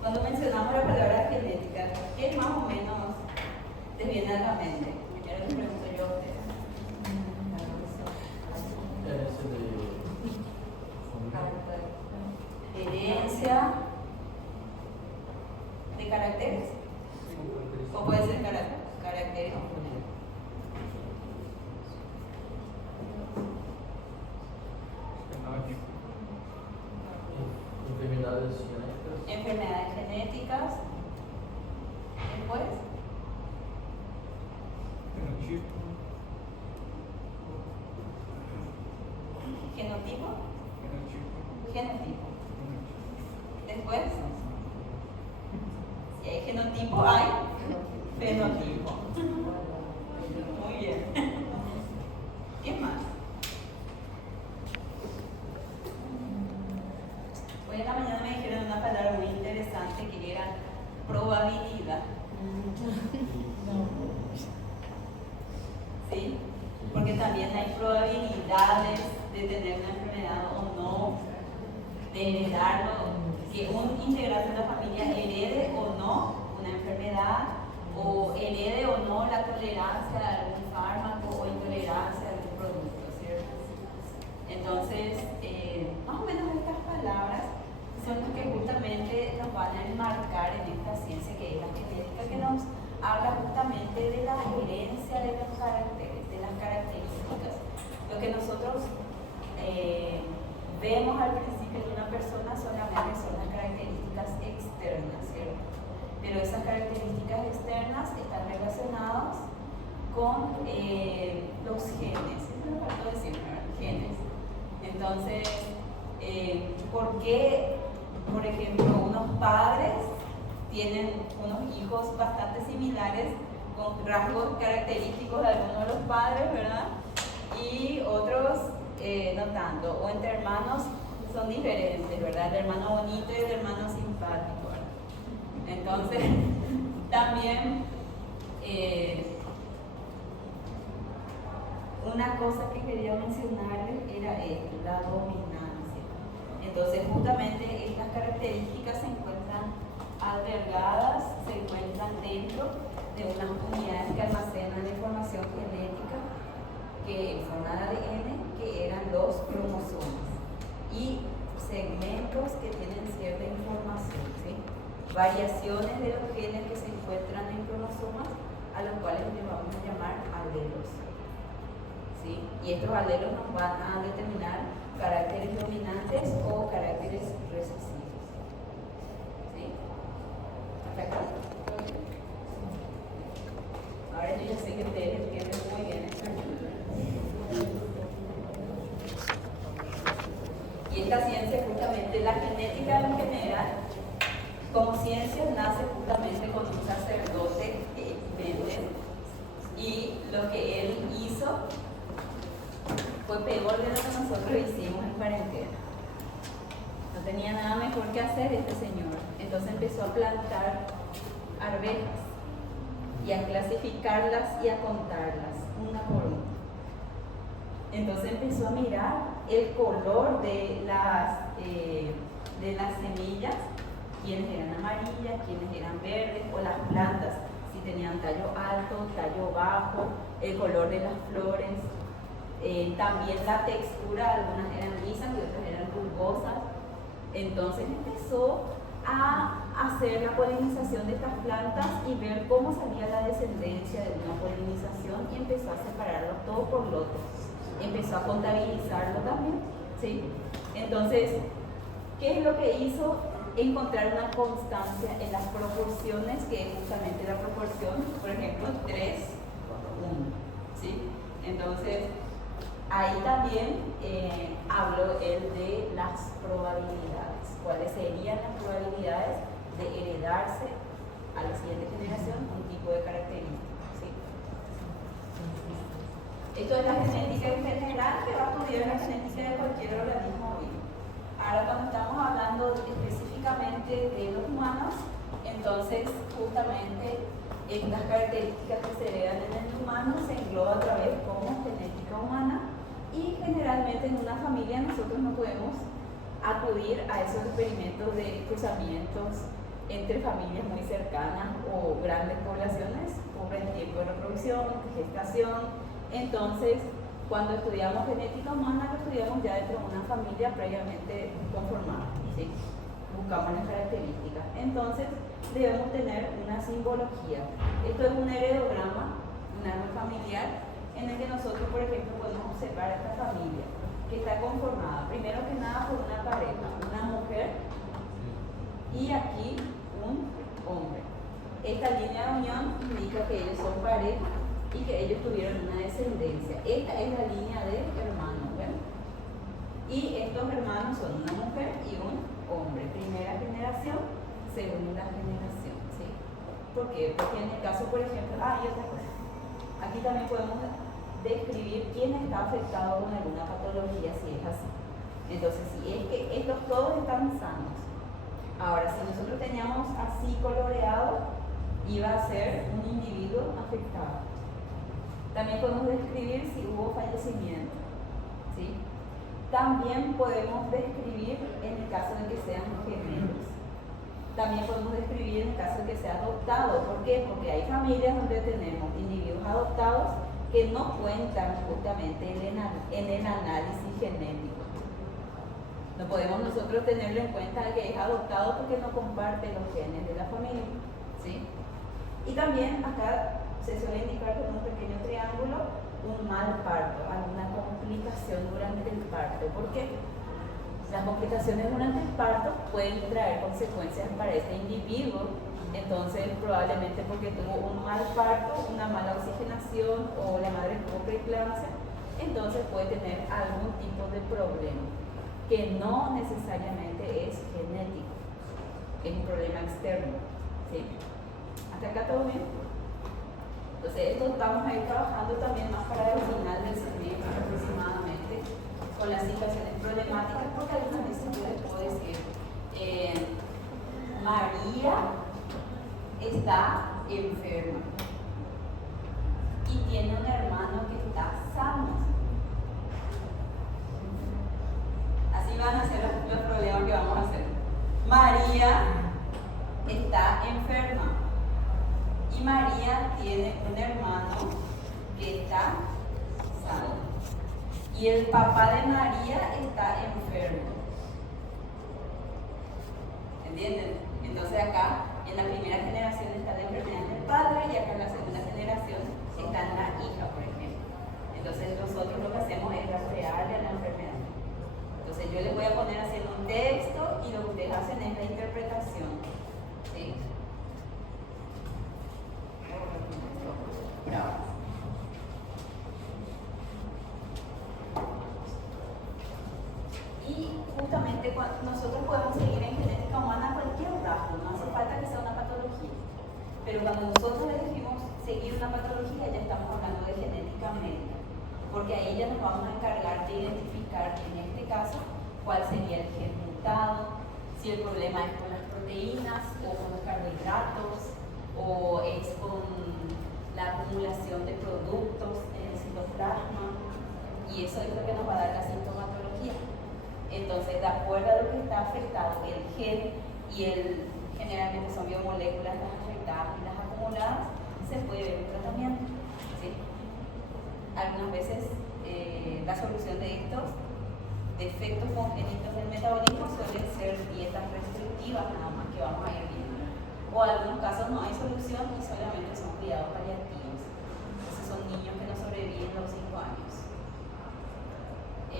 Cuando mencionamos la palabra genética, ¿qué más o menos te viene a la mente? Primero les pregunto yo a ustedes. Herencia de caracteres. O puede ser caracteres. Enfermedades genéticas. Después. Genotipo. Genotipo. Después. Si hay genotipo, hay fenotipo. Muy bien. ¿Qué más? Hoy en la mañana me dijeron una palabra muy interesante que era probabilidad. ¿Sí? Porque también hay probabilidades de tener una enfermedad o no, de heredarlo, que un integrante de la familia herede o no una enfermedad, o herede o no la tolerancia a algún fármaco o intolerancia a algún producto, ¿cierto? Entonces, más o menos estas palabras son las que justamente nos van a enmarcar en esta ciencia que es la genética, que nos habla justamente de la herencia de los caracteres, de las características. Lo que nosotros vemos al principio de una persona solamente son las características externas, ¿cierto? Pero esas características externas están relacionadas con los genes. Eso me faltó decir, ¿verdad? Genes. Entonces, ¿por qué, por ejemplo, unos padres tienen unos hijos bastante similares con rasgos característicos de algunos de los padres, ¿verdad? Y otros no tanto, o entre hermanos son diferentes, ¿verdad? El hermano bonito y el hermano simpático, ¿verdad? Entonces, también una cosa que quería mencionarles era esto, la dominancia. Entonces, justamente estas características se encuentran albergadas, se encuentran dentro de unas unidades que almacenan la información genética que en forma de ADN, que eran los cromosomas, y segmentos que tienen cierta información, ¿sí? Variaciones de los genes que se encuentran en cromosomas, a los cuales le vamos a llamar alelos, ¿sí? Y estos alelos nos van a determinar caracteres dominantes o caracteres recesivos, ¿sí? ¿Hasta acá? Ahora yo ya sé que ustedes entienden muy bien esto. Y esta ciencia, justamente la genética en general, como ciencia, nace justamente con un sacerdote, Mendel, y lo que él hizo fue peor de lo que nosotros hicimos en cuarentena. No tenía nada mejor que hacer este señor. Entonces empezó a plantar arvejas y a clasificarlas y a contarlas una por una. Entonces empezó a mirar el color de las semillas, quiénes eran amarillas, quiénes eran verdes, o las plantas, si tenían tallo alto, tallo bajo, el color de las flores, también la textura, algunas eran lisas y otras eran rugosas. Entonces empezó a hacer la polinización de estas plantas y ver cómo salía la descendencia de una polinización, y empezó a separarlo todo por lotes. Empezó a contabilizarlo también, ¿sí? Entonces, ¿qué es lo que hizo? Encontrar una constancia en las proporciones, que es justamente la proporción, por ejemplo, 3:1, ¿sí? Entonces, ahí también habló él de las probabilidades. ¿Cuáles serían las probabilidades de heredarse a la siguiente generación un tipo de característica? ¿Sí? Esto es la genética en general, que va a estudiar la genética de cualquier organismo vivo. Ahora, cuando estamos hablando específicamente de los humanos, entonces justamente estas características que se heredan en el humano se engloba otra vez como genética humana, y generalmente en una familia nosotros no podemos acudir a esos experimentos de cruzamientos entre familias muy cercanas o grandes poblaciones por el tiempo de reproducción, gestación. Entonces, cuando estudiamos genética humana, lo estudiamos ya dentro de una familia previamente conformada, ¿sí? Buscamos las características. Entonces, debemos tener una simbología. Esto es un heredograma, un árbol familiar, en el que nosotros, por ejemplo, podemos observar esta familia, que está conformada, primero que nada, por una pareja, una mujer, y aquí un hombre. Esta línea de unión indica que ellos son pareja y que ellos tuvieron una descendencia. Esta es la línea de hermanos, ¿ven? Y estos hermanos son una mujer y un hombre. Primera generación, segunda generación, ¿sí? ¿Por qué? Porque en el caso, por ejemplo, y otra cosa. Aquí también podemos describir quién está afectado con alguna patología, si es así. Entonces, si es que estos todos están sanos. Ahora, si nosotros teníamos así coloreado, iba a ser un individuo afectado. También podemos describir si hubo fallecimiento, ¿sí? También podemos describir en el caso de que sean gemelos. También podemos describir en el caso de que sea adoptado. ¿Por qué? Porque hay familias donde tenemos individuos adoptados que no cuentan justamente en el análisis genético. No podemos nosotros tenerlo en cuenta que es adoptado porque no comparte los genes de la familia, ¿sí? Y también acá se suele indicar con un pequeño triángulo un mal parto, alguna complicación durante el parto. ¿Por qué? Las complicaciones durante el parto pueden traer consecuencias para este individuo. Entonces, probablemente porque tuvo un mal parto, una mala oxigenación o la madre tuvo preeclampsia, entonces puede tener algún tipo de problema que no necesariamente es genético, es un problema externo, ¿sí? ¿Hasta acá todo bien? Entonces, esto vamos a ir trabajando también más para el final del semestre aproximadamente con las situaciones problemáticas, porque algunas veces yo les puedo decir, María está enferma y tiene un hermano que está sano. Así van a ser los problemas que vamos a hacer. María está enferma y María tiene un hermano que está sano. Y el papá de María está enfermo. ¿Entienden? Entonces acá en la primera generación está la enfermedad del padre y acá en la segunda generación está en la hija, por ejemplo. Entonces nosotros lo que hacemos es rastrearle a la enfermedad. Entonces yo les voy a poner haciendo un texto y lo que ustedes hacen es la interpretación, ¿sí? Bravo. Y justamente nosotros podemos seguir en genética humana cualquier rasgo, no hace falta que sea una patología. Pero cuando nosotros elegimos seguir una patología, ya estamos hablando de genética médica, porque ahí ya nos vamos a encargar de identificar, en este caso, cuál sería el gen mutado, si el problema es con las proteínas o con los carbohidratos, o es con la acumulación de productos en el citoplasma, y eso es lo que nos va a dar la sintomatología. Entonces, de acuerdo a lo que está afectado, el gen y generalmente son biomoléculas las afectadas y las acumuladas, se puede ver un tratamiento, ¿sí? Algunas veces la solución de estos defectos congénitos del metabolismo suelen ser dietas restrictivas, nada más que vamos a ir viendo. O en algunos casos no hay solución y solamente son cuidados paliativos. Entonces son niños que no sobreviven los 5 años.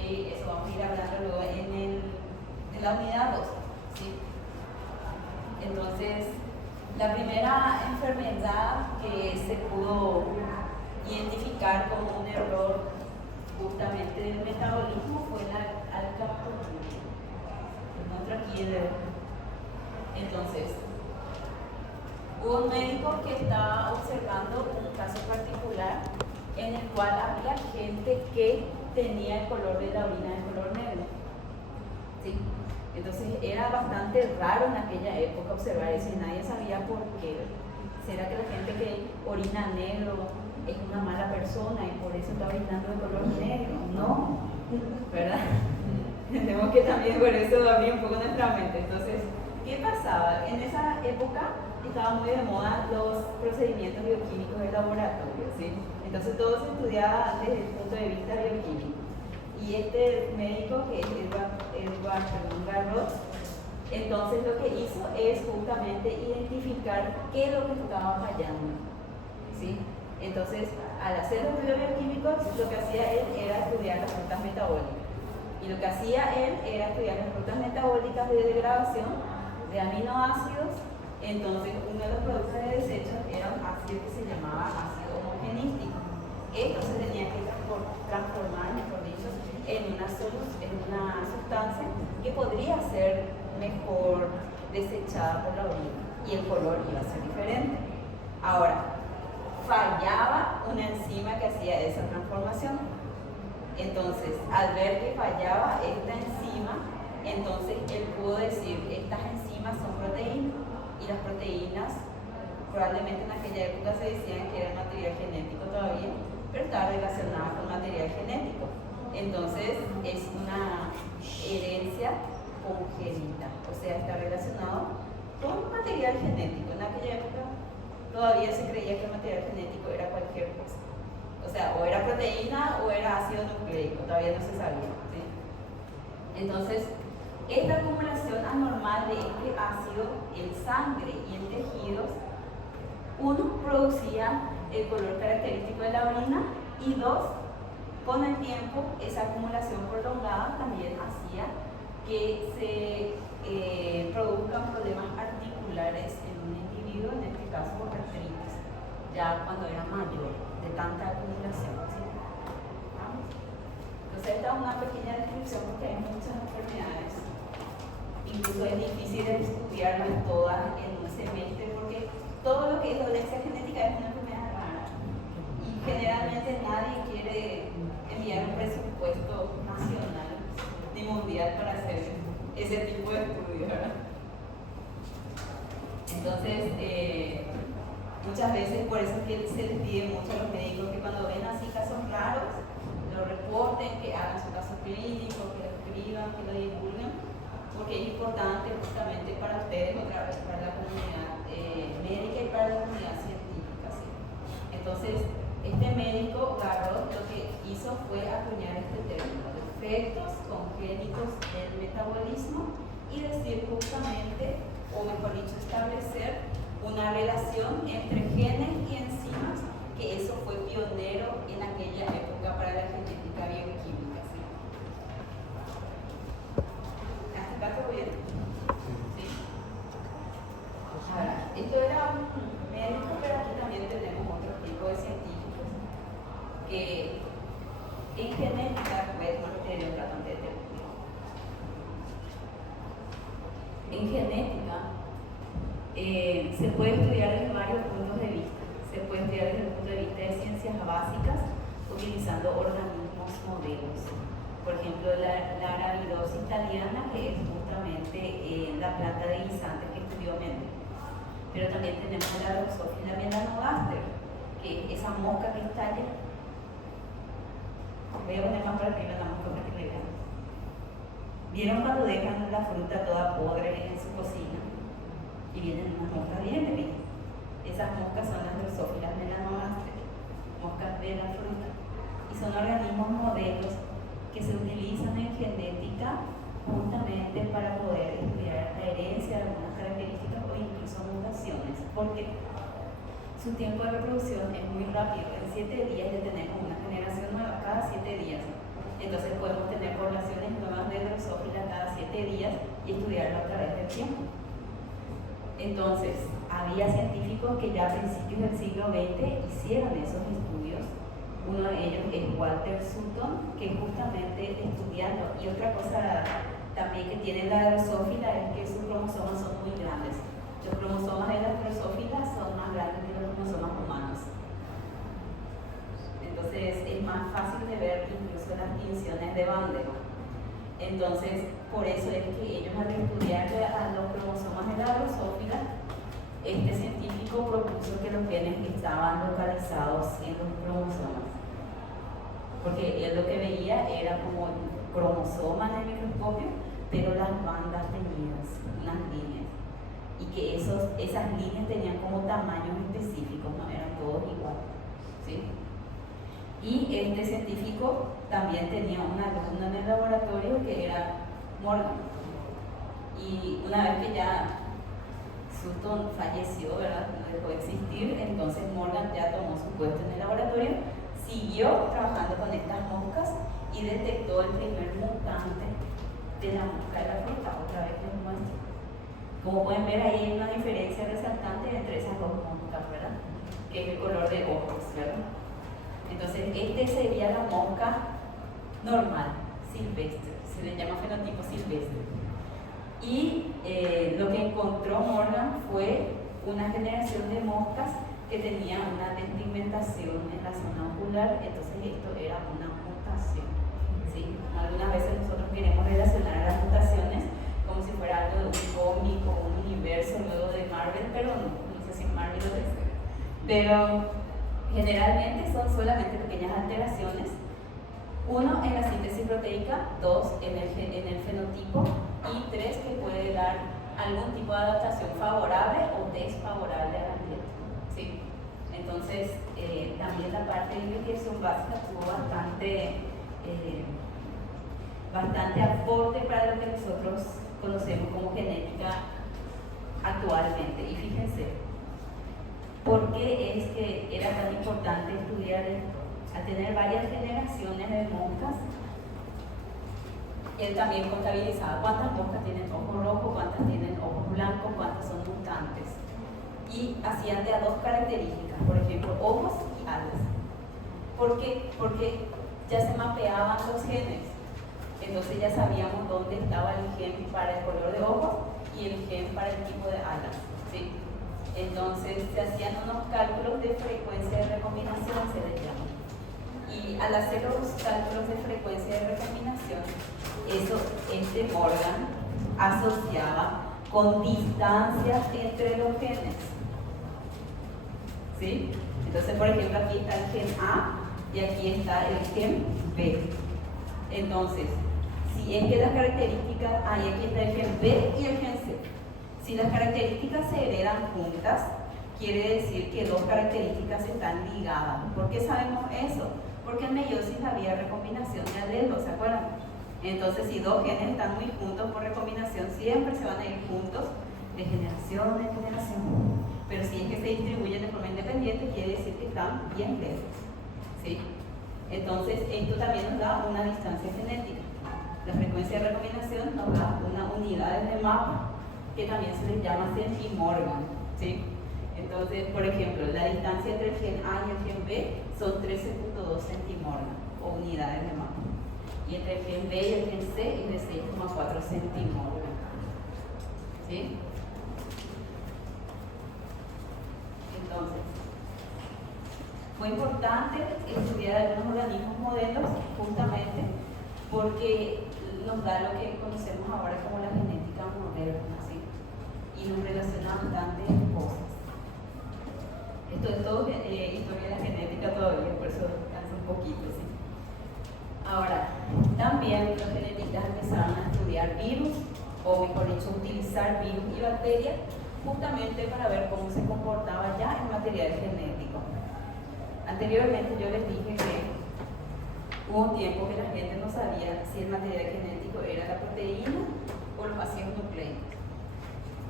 Eso vamos a ir hablando luego en la unidad 2, ¿sí? Entonces, la primera enfermedad que se pudo identificar como un error justamente del metabolismo fue la alcaprolamina. Encuentro aquí entonces, hubo un médico que estaba observando un caso particular en el cual había gente que tenía el color de la orina de color negro, ¿sí? Entonces era bastante raro en aquella época observar eso y nadie sabía por qué. ¿Será que la gente que orina negro es una mala persona y por eso está orinando de color negro? No, ¿verdad? Entendemos que también por eso abría un poco nuestra mente. Entonces, ¿qué pasaba? En esa época estaban muy de moda los procedimientos bioquímicos del laboratorio, ¿sí? Entonces todo se estudiaba desde el punto de vista bioquímico. Y este médico, que es Edward Garrod, entonces lo que hizo es justamente identificar qué es lo que estaba fallando, ¿sí? Entonces, al hacer los estudios bioquímicos, lo que hacía él era estudiar las rutas metabólicas. Y lo que hacía él era estudiar las rutas metabólicas de degradación de aminoácidos. Entonces, uno de los productos de desecho era un ácido que se llamaba ácido homogenístico. Esto se tenía que transformar, mejor dicho, en una sustancia que podría ser mejor desechada por la orina y el color iba a ser diferente. Ahora, fallaba una enzima que hacía esa transformación. Entonces, al ver que fallaba esta enzima, entonces él pudo decir, estas enzimas son proteínas, y las proteínas probablemente en aquella época se decían que era material genético todavía, pero estaba relacionada con material genético. Entonces, es una herencia congénita, o sea, está relacionado con material genético. En aquella época todavía se creía que el material genético era cualquier cosa. O sea, o era proteína o era ácido nucleico, todavía no se sabía, ¿sí? Entonces, esta acumulación anormal de este ácido en sangre y en tejidos, uno, producía el color característico de la orina, y dos, con el tiempo, esa acumulación prolongada también hacía que se produzcan problemas articulares en un individuo, en este caso artritis, ya cuando era mayor, de tanta acumulación, ¿sí? Entonces, esta es una pequeña descripción porque hay muchas enfermedades. Incluso es difícil de estudiarlas todas en un semestre porque todo lo que es dolencia genética es una enfermedad rara. Y generalmente nadie quiere enviar un presupuesto nacional ni mundial para hacer ese tipo de estudios, ¿verdad? Entonces, muchas veces por eso es que se les pide mucho a los médicos que cuando ven así casos raros, lo reporten, que hagan su caso clínico, que lo escriban, que lo divulguen, porque es importante justamente para ustedes, otra vez, para la comunidad médica y para la comunidad científica, ¿sí? Entonces, este médico, Garrod, lo que hizo fue acuñar este término, defectos congénitos del metabolismo, y decir justamente, o mejor dicho, establecer una relación entre genes y enzimas, que eso fue pionero en aquella época para la genética bioquímica, ¿sí? ¿Hasta acá todo bien? ¿Sí? Ahora, esto era un médico, pero aquí también tenemos otro tipo de científicos que en genética, tener un ratón de terapia. En genética se puede estudiar desde varios puntos de vista. Se puede estudiar desde el punto de vista de ciencias básicas, utilizando organismos modelos. Por ejemplo, la gravidosis italiana, que es justamente la planta de guisantes que estudió Mendel. Pero también tenemos la Drosophila melanogaster, que es esa mosca que está allá. Voy a poner más para arriba la mosca para que le vean. ¿Vieron cuando dejan la fruta toda podre en su cocina? Y vienen unas moscas bien pequeñas. Esas moscas son las Drosophila melanogaster, moscas de la fruta. Y son organismos modelos que se utilizan en genética justamente para poder estudiar la herencia de algunas características o incluso mutaciones, porque su tiempo de reproducción es muy rápido. En 7 días ya tenemos una generación nueva cada 7 días. Entonces podemos tener poblaciones nuevas de Drosophila cada 7 días y estudiarlo a través del tiempo. Entonces, había científicos que ya a principios del siglo XX hicieron esos estudios. Uno de ellos es Walter Sutton, que justamente estudiando, y otra cosa también que tiene la Drosophila es que sus cromosomas son muy grandes. Los cromosomas de las Drosophila son más grandes que los cromosomas humanos. Entonces es más fácil de ver incluso las tinciones de Bandera. Entonces, por eso es que ellos al estudiar a los cromosomas de la Drosophila, este científico propuso que los genes estaban localizados en los cromosomas. Porque él lo que veía era como cromosomas en el microscopio, pero las bandas teñidas, unas líneas, y que esas líneas tenían como tamaños específicos, no eran todos iguales, ¿sí? Y este científico también tenía un alumno en el laboratorio que era Morgan, y una vez que ya Sutton falleció, ¿verdad? No dejó de existir, entonces Morgan ya tomó su puesto en el laboratorio, siguió trabajando con estas moscas y detectó el primer mutante de la mosca de la fruta. Otra vez les muestro. Como pueden ver, ahí hay una diferencia resaltante entre esas dos moscas, ¿verdad? Que es el color de ojos, ¿verdad? Entonces, este sería la mosca normal, silvestre, se le llama fenotipo silvestre. Y lo que encontró Morgan fue una generación de moscas que tenía una despigmentación en la zona ocular, entonces esto era una mutación, ¿sí? Algunas veces nosotros queremos relacionar las mutaciones como si fuera algo de un cómic o un universo luego de Marvel, pero no sé si Marvel lo es. Pero generalmente son solamente pequeñas alteraciones, uno en la síntesis proteica, dos en el fenotipo y tres que puede dar algún tipo de adaptación favorable o desfavorable al ambiente, ¿sí? Entonces, también la parte de investigación básica tuvo bastante aporte para lo que nosotros conocemos como genética actualmente. Y fíjense, ¿por qué es que era tan importante estudiar esto? Al tener varias generaciones de moscas, él también contabilizaba cuántas moscas tienen ojos rojos, cuántas tienen ojos blancos, cuántas son mutantes. Y hacían de a dos características, por ejemplo, ojos y alas. ¿Por qué? Porque ya se mapeaban los genes. Entonces ya sabíamos dónde estaba el gen para el color de ojos y el gen para el tipo de alas, ¿sí? Entonces se hacían unos cálculos de frecuencia de recombinación, se les llama. Y al hacer los cálculos de frecuencia de recombinación, este Morgan asociaba con distancias entre los genes, ¿sí? Entonces, por ejemplo, aquí está el gen A y aquí está el gen B. Entonces, si es que las características, y aquí está el gen B y el gen C. Si las características se heredan juntas, quiere decir que dos características están ligadas. ¿Por qué sabemos eso? Porque en meiosis había recombinación de alelos, ¿se acuerdan? Entonces, si dos genes están muy juntos por recombinación, siempre se van a ir juntos de generación en generación. Pero si es que se distribuyen de forma independiente, quiere decir que están bien lejos, ¿sí? Entonces, esto también nos da una distancia genética. La frecuencia de recombinación nos da una unidad de mapa que también se les llama centimorgan, ¿sí? Entonces, por ejemplo, la distancia entre el gen A y el gen B son 13.2 centimorgan o unidades de mapa. Y entre el gen B y el gen C es de 6.4 centimorgan, ¿sí? Entonces, fue importante estudiar algunos organismos modelos justamente porque nos da lo que conocemos ahora como la genética moderna, ¿sí? Y nos relaciona bastantes cosas. Esto es todo historia de la genética todavía, por eso hace un poquito, ¿sí? Ahora, también los genetistas empezaron a estudiar virus, o mejor dicho, utilizar virus y bacterias justamente para ver cómo se comportaba ya el material genético. Anteriormente yo les dije que hubo un tiempo que la gente no sabía si el material genético era la proteína o los ácidos nucleicos.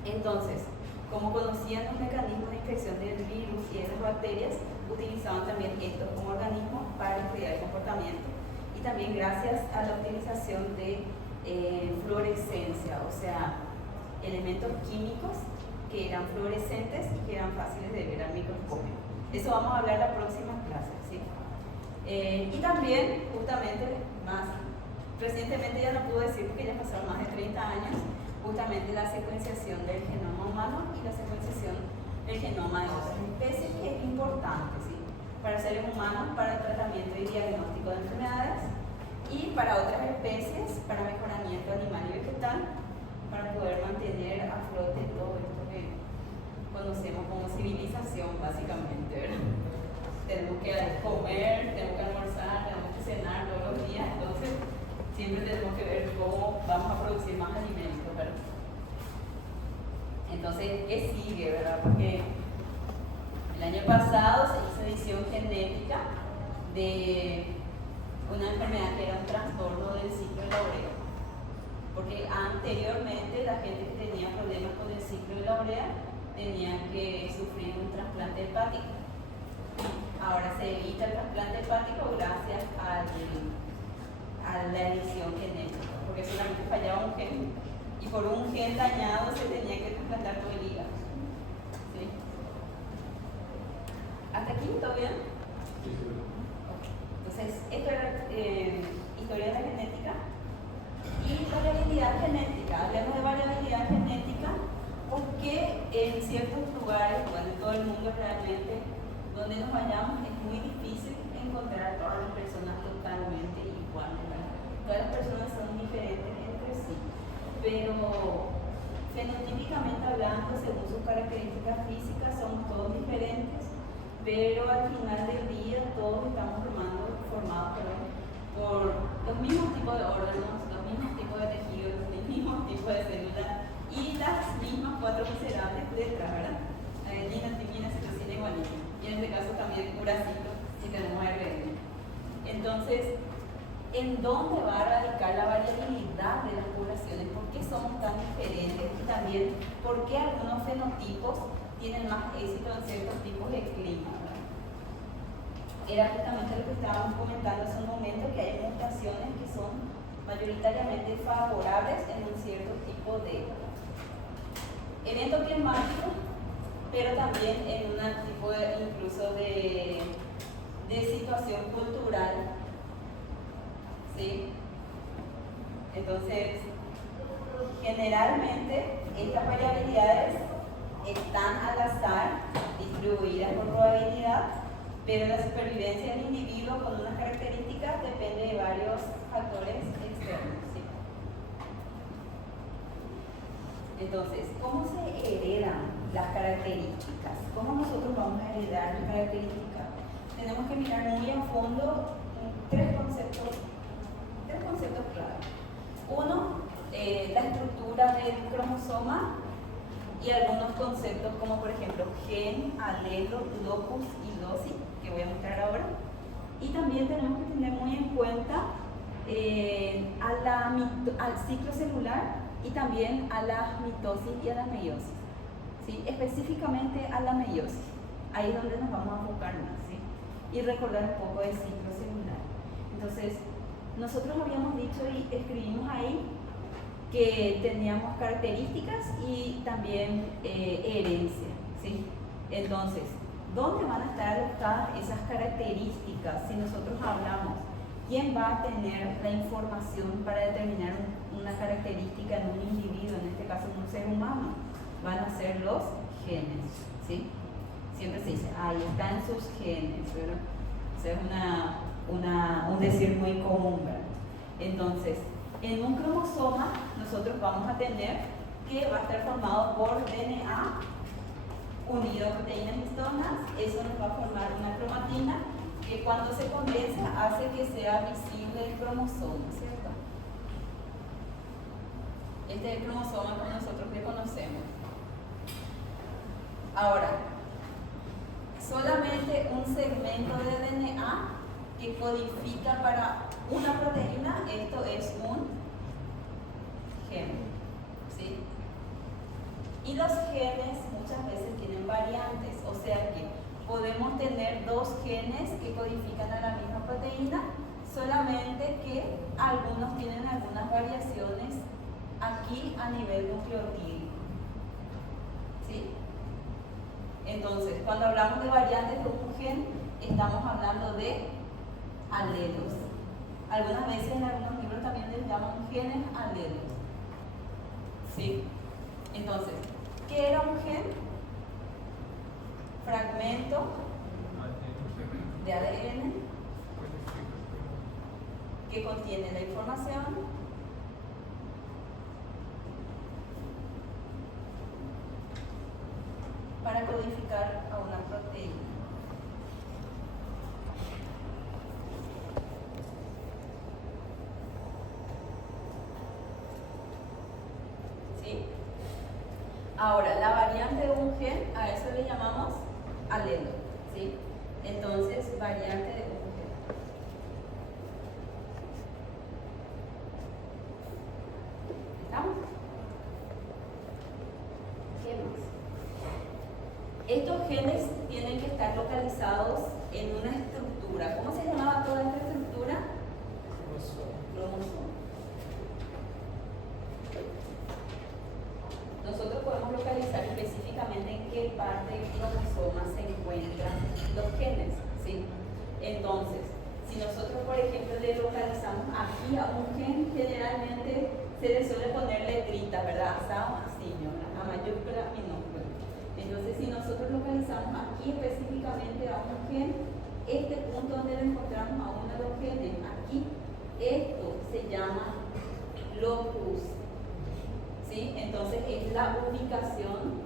Entonces, como conocían los mecanismos de infección del virus y de las bacterias, utilizaban también estos como organismos para estudiar el comportamiento. Y también gracias a la utilización de fluorescencia, o sea, elementos químicos que eran fluorescentes y que eran fáciles de ver al microscopio. Eso vamos a hablar la próxima clase, ¿sí? Y también, justamente, más recientemente, ya no puedo decir porque ya pasaron más de 30 años, justamente la secuenciación del genoma humano y la secuenciación del genoma de otras especies, que es importante, ¿sí? Para seres humanos, para el tratamiento y diagnóstico de enfermedades, y para otras especies, para mejoramiento animal y vegetal, para poder mantener a flote todo esto que conocemos como civilización, básicamente, ¿verdad? Tenemos que comer, tenemos que almorzar, tenemos que cenar todos los días, entonces siempre tenemos que ver cómo vamos a producir más alimentos, ¿verdad? Entonces, ¿qué sigue, verdad? Porque el año pasado se hizo edición genética de una enfermedad que era un trastorno del ciclo de la urea. Porque anteriormente la gente que tenía problemas con el ciclo de la urea tenía que sufrir un trasplante hepático. Ahora se evita el trasplante hepático gracias a la edición genética, porque solamente fallaba un gen y por un gen dañado se tenía que trasplantar todo el hígado. ¿Sí? ¿Hasta aquí todo bien? Sí, sí. Entonces, esto era historia de la genética. Y variabilidad genética. Hablemos de variabilidad genética porque en ciertos lugares, bueno, en todo el mundo realmente, donde nos vayamos, es muy difícil encontrar a todas las personas totalmente iguales, ¿verdad? Todas las personas son diferentes entre sí, pero fenotípicamente hablando, según sus características físicas, somos todos diferentes, pero al final del día todos estamos formados por los mismos tipos de órganos, los mismos tipos de tejidos, los mismos tipos de células y las mismas 4 miserables letras, ¿verdad? Adenina, timina, citosina y guanina. Y en este caso también uracilo, si tenemos ARN. Entonces, ¿en dónde va a radicar la variabilidad de las poblaciones? ¿Por qué somos tan diferentes? Y también, ¿por qué algunos fenotipos tienen más éxito en ciertos tipos de clima? ¿Verdad? Era justamente lo que estábamos comentando hace un momento, que hay mutaciones que son mayoritariamente favorables en un cierto tipo de evento climático, pero también en un tipo incluso de situación cultural. ¿Sí? Entonces, generalmente estas variabilidades están al azar, distribuidas por probabilidad, pero la supervivencia del individuo con unas características depende de varios factores externos. ¿Sí? Entonces, ¿cómo se heredan las características? ¿Cómo nosotros vamos a heredar las características? Tenemos que mirar muy a fondo tres conceptos clave. Uno, la estructura del cromosoma y algunos conceptos como por ejemplo gen, alelo, locus y loci, que voy a mostrar ahora. Y también tenemos que tener muy en cuenta al ciclo celular y también a la mitosis y a la meiosis. ¿Sí? Específicamente a la meiosis, ahí es donde nos vamos a enfocar más, ¿sí? Y recordar un poco del ciclo celular. Entonces, nosotros habíamos dicho y escribimos ahí que teníamos características y también herencia, ¿sí? Entonces, ¿dónde van a estar alojadas esas características? Si nosotros hablamos, ¿quién va a tener la información para determinar una característica en un individuo, en este caso en un ser humano? Van a ser los genes, ¿sí? Siempre se dice, ahí están sus genes, ¿verdad? O sea, es un decir muy común, ¿verdad? Entonces, en un cromosoma nosotros vamos a tener que va a estar formado por DNA unido a proteínas histonas. Eso nos va a formar una cromatina que cuando se condensa hace que sea visible el cromosoma, ¿cierto? Este es el cromosoma que nosotros le conocemos. Ahora, solamente un segmento de DNA que codifica para una proteína, esto es un gen, ¿sí? Y los genes muchas veces tienen variantes, o sea que podemos tener dos genes que codifican a la misma proteína, solamente que algunos tienen algunas variaciones aquí a nivel nucleotídico, ¿sí? Entonces, cuando hablamos de variantes de un gen, estamos hablando de alelos. Algunas veces en algunos libros también les llaman genes alelos. ¿Sí? Entonces, ¿qué era un gen? Fragmento de ADN que contiene la información para codificar a una proteína. Ahora, la variante de un gen, a eso le llamamos alelo, ¿sí? Entonces, variante de un gen. ¿Estamos? ¿Qué más? Estos genes tienen que estar localizados en una estructura. ¿Cómo se llamaba toda esta estructura? Cromosoma. Nosotros podemos localizar específicamente en qué parte del cromosoma se encuentran los genes, ¿sí? Entonces, si nosotros, por ejemplo, le localizamos aquí a un gen, generalmente se le suele poner letrita, ¿verdad? Así, a mayúscula, minúscula. Entonces, si nosotros localizamos aquí específicamente a un gen, este punto donde le encontramos a uno de los genes, aquí, esto se llama locus. ¿Sí? Entonces es la ubicación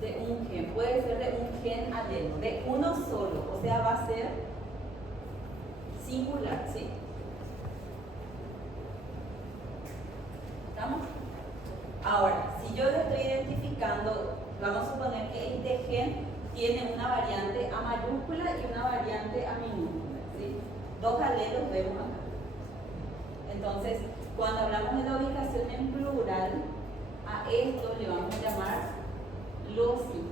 de un gen. Puede ser de un gen alelo, de uno solo, o sea, va a ser singular, ¿sí? ¿Estamos? Ahora, si yo lo estoy identificando, vamos a suponer que este gen tiene una variante a mayúscula y una variante a minúscula, ¿sí? Dos alelos vemos acá. Entonces, cuando hablamos de la ubicación en plural, a esto le vamos a llamar loci.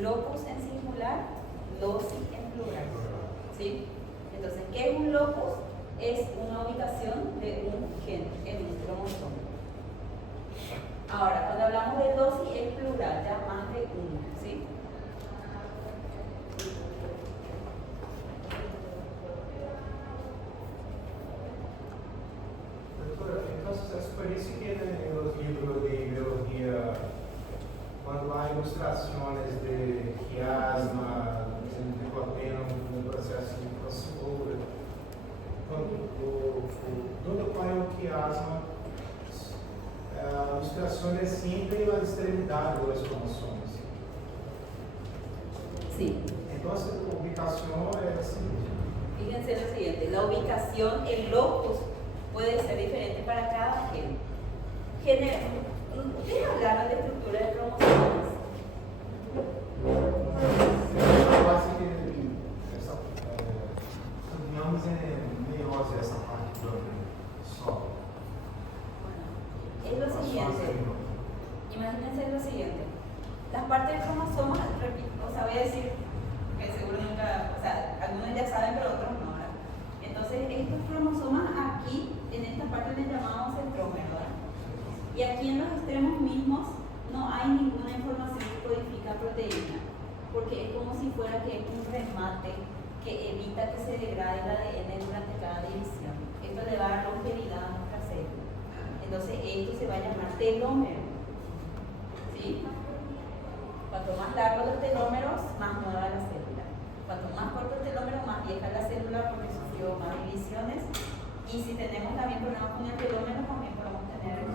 Locus en singular, loci en plural. ¿Sí? Entonces, ¿qué es un locus? Es una ubicación de un gen en un cromosoma. Ahora, cuando hablamos de loci es plural, ya más de uno. ¿Sí? Entonces, es por eso que en los libros de biología, cuando hay ilustraciones de quiasma, de nicoteno, no processo de crossover, donde vai o quiasma, a ilustração é sempre a extremidade dos cromossomos. Sí. Então, a ubicação é assim. Fíjense lo siguiente, la ubicación, el locus, puede ser diferente para cada gen. ¿Ustedes hablaron de estructura de cromosomas? Eu acho que digamos meiose essa parte do só. Bueno, es lo siguiente. Imagínense lo siguiente. Las partes del cromosoma, repito, o sea, voy a decir que seguro nunca, o sea, algunos ya saben, pero otros no, ¿verdad? Entonces, estos cromosomas aquí, en esta parte les llamamos centrómero, ¿verdad? Y aquí en los extremos mismos no hay ninguna información que codifica proteína, porque es como si fuera que es un remate que evita que se degrade el ADN durante cada división. Esto le va a dar longevidad a nuestra célula. Entonces, esto se va a llamar telómero. ¿Sí? Cuanto más largos los telómeros, más nueva la célula. Cuanto más corto el telómero, más vieja la célula porque sufrió más divisiones. Y si tenemos también problemas con el telómero, también podemos tener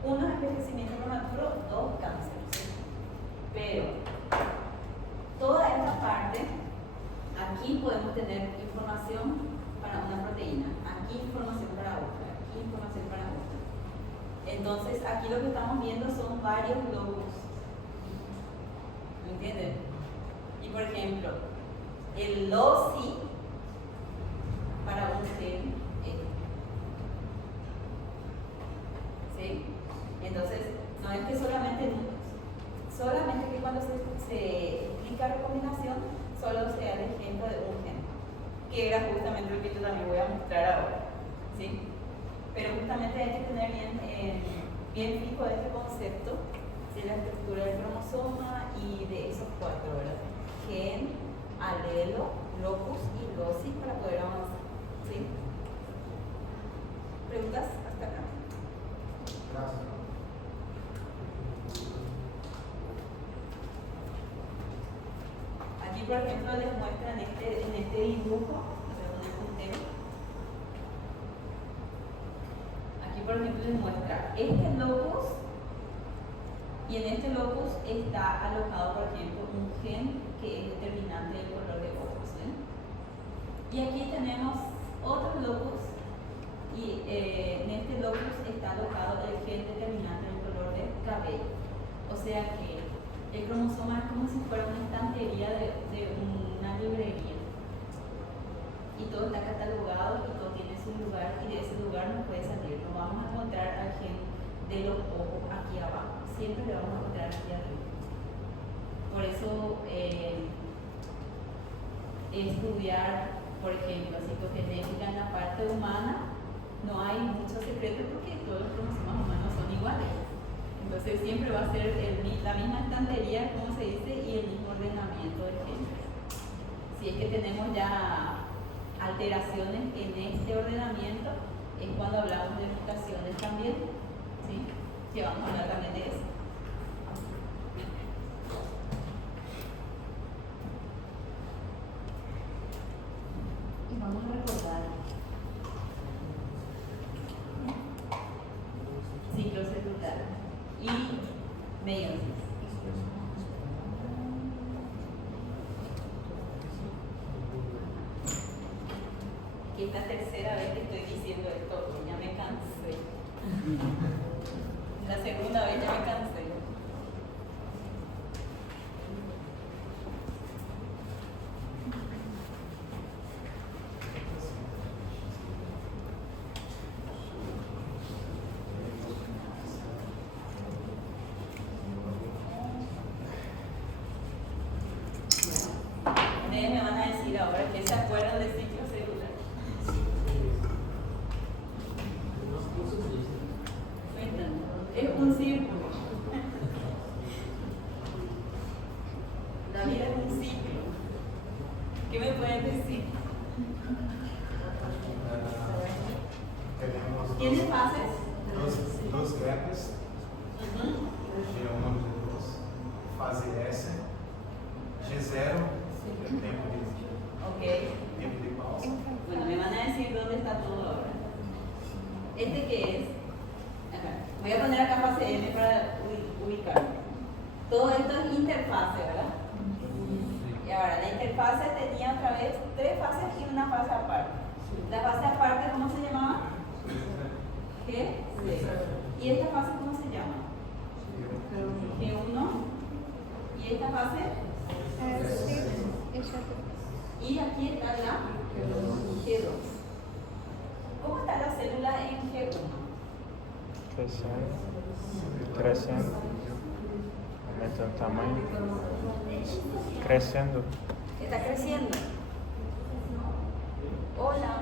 uno envejecimiento prematuro, dos cánceres. Pero toda esta parte, aquí podemos tener información para una proteína, aquí información para otra, aquí información para otra. Entonces, aquí lo que estamos viendo son varios locus. ¿Me entienden? Y por ejemplo, el loci para un gen es. ¿Sí? Entonces, no es que solamente que cuando se explica recombinación, solo sea el ejemplo de un gen, que era justamente lo que yo también voy a mostrar ahora. ¿Sí? Pero justamente hay que tener bien fijo este concepto de la estructura del cromosoma y de esos cuatro, ¿verdad? Gen, alelo, locus y loci para poder avanzar. ¿Sí? ¿Preguntas hasta acá? Gracias. Aquí, por ejemplo, les muestran en este dibujo, aquí, por ejemplo, les muestra este locus, y en este locus está alojado, por ejemplo, un gen que es determinante del color de ojos. ¿Sí? Y aquí tenemos otros locus, y en este locus está alojado el gen determinante del color del cabello. O sea que el cromosoma es como si fuera una estantería de una librería. Y todo está catalogado y todo tiene su lugar, y de ese lugar no puede salir. No vamos a encontrar al gen de los ojos aquí abajo, siempre le vamos a encontrar aquí arriba. Por eso estudiar, por ejemplo, citogenética en la parte humana, no hay mucho secreto porque todos los cromosomas humanos son iguales. Entonces siempre va a ser la misma estantería, como se dice, y el mismo ordenamiento de genes. Si es que tenemos ya alteraciones en este ordenamiento, es cuando hablamos de mutaciones también, ¿sí? Que vamos a hablar también de eso. Y vamos a recordar ciclo celular y meiosis. Que esta tercera vez que estoy diciendo esto, ya me cansé. La segunda vez ya me cansé. Ustedes me van a decir ahora que se acuerdan del ciclo celular. Es un círculo. La vida es un ciclo. ¿Qué me pueden decir? ¿Tiene fases? Dos gaps, G1, G2, fase S, G0, Ok. tempo de pausa. Bueno, me van a decir dónde está todo ahora. ¿Este qué es? Acá. Voy a poner acá fase M para ubicarme. Todo esto es interfase, ¿verdad? Y ahora, la interfase tenía otra vez 3 fases y una fase aparte. La fase aparte, ¿cómo se llamaba? G, C. ¿Y esta fase cómo se llama? G1. ¿Y esta fase? Y aquí está la G2. ¿Cómo está la célula en G1? Crescendo, aumenta el tamaño, crescendo. Está creciendo. Hola.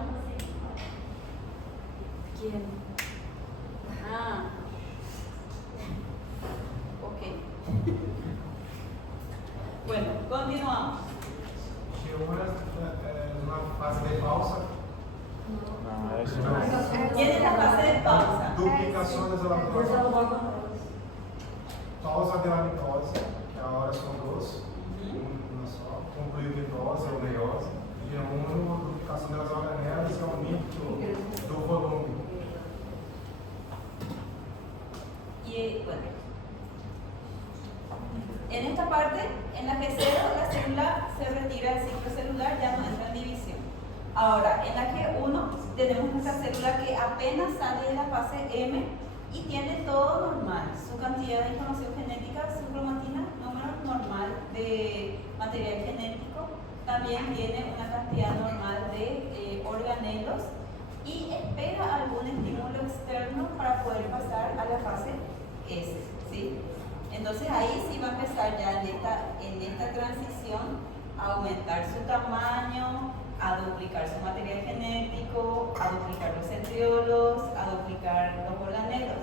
¿Quién? Ah. Ok. Bueno, continuamos. G1 é uma fase de pausa. No, eso no. Tiene la fase de pausa. Duplicações da mitose. Pausa da mitose, que agora são 2, uma só. Concluiu mitose ou meiose. G1, duplicação das organelas e aumento do volume. Y bueno, en esta parte, en la G0, la célula se retira del ciclo celular, ya no entra en división. Ahora, en la G1 tenemos nuestra célula que apenas sale de la fase M y tiene todo normal, su cantidad de información genética, su cromatina, número normal de material genético, también tiene una cantidad normal de organelos y espera algún estímulo externo para poder pasar a la fase S, ¿sí? Entonces ahí sí va a empezar ya en esta transición a aumentar su tamaño, a duplicar su material genético, a duplicar los centriolos, a duplicar los organelos.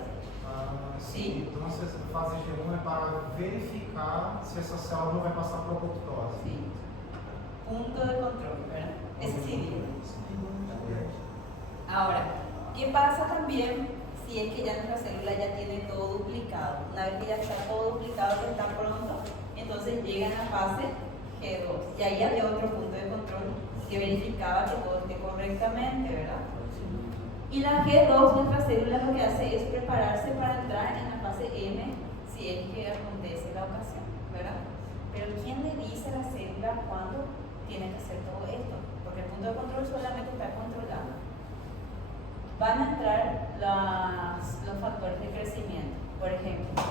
Sim. Então, a fase G1 é para verificar se essa célula não vai passar por apoptose. Sí. Punto de control, ¿verdad? Ese sí. Ahora, ¿qué pasa también si es que ya nuestra célula ya tiene todo duplicado? Una vez que ya está todo duplicado, que está pronto, entonces llega a la fase G2. Y ahí había otro punto de control que verificaba que todo esté correctamente, ¿verdad? Y la G2, nuestra célula, lo que hace es prepararse para entrar en la fase M si es que acontece la ocasión, ¿verdad? Pero ¿quién le dice a la célula cuándo tiene que hacer todo esto? Porque el punto de control solamente está controlando. Van a entrar los factores de crecimiento. Por ejemplo,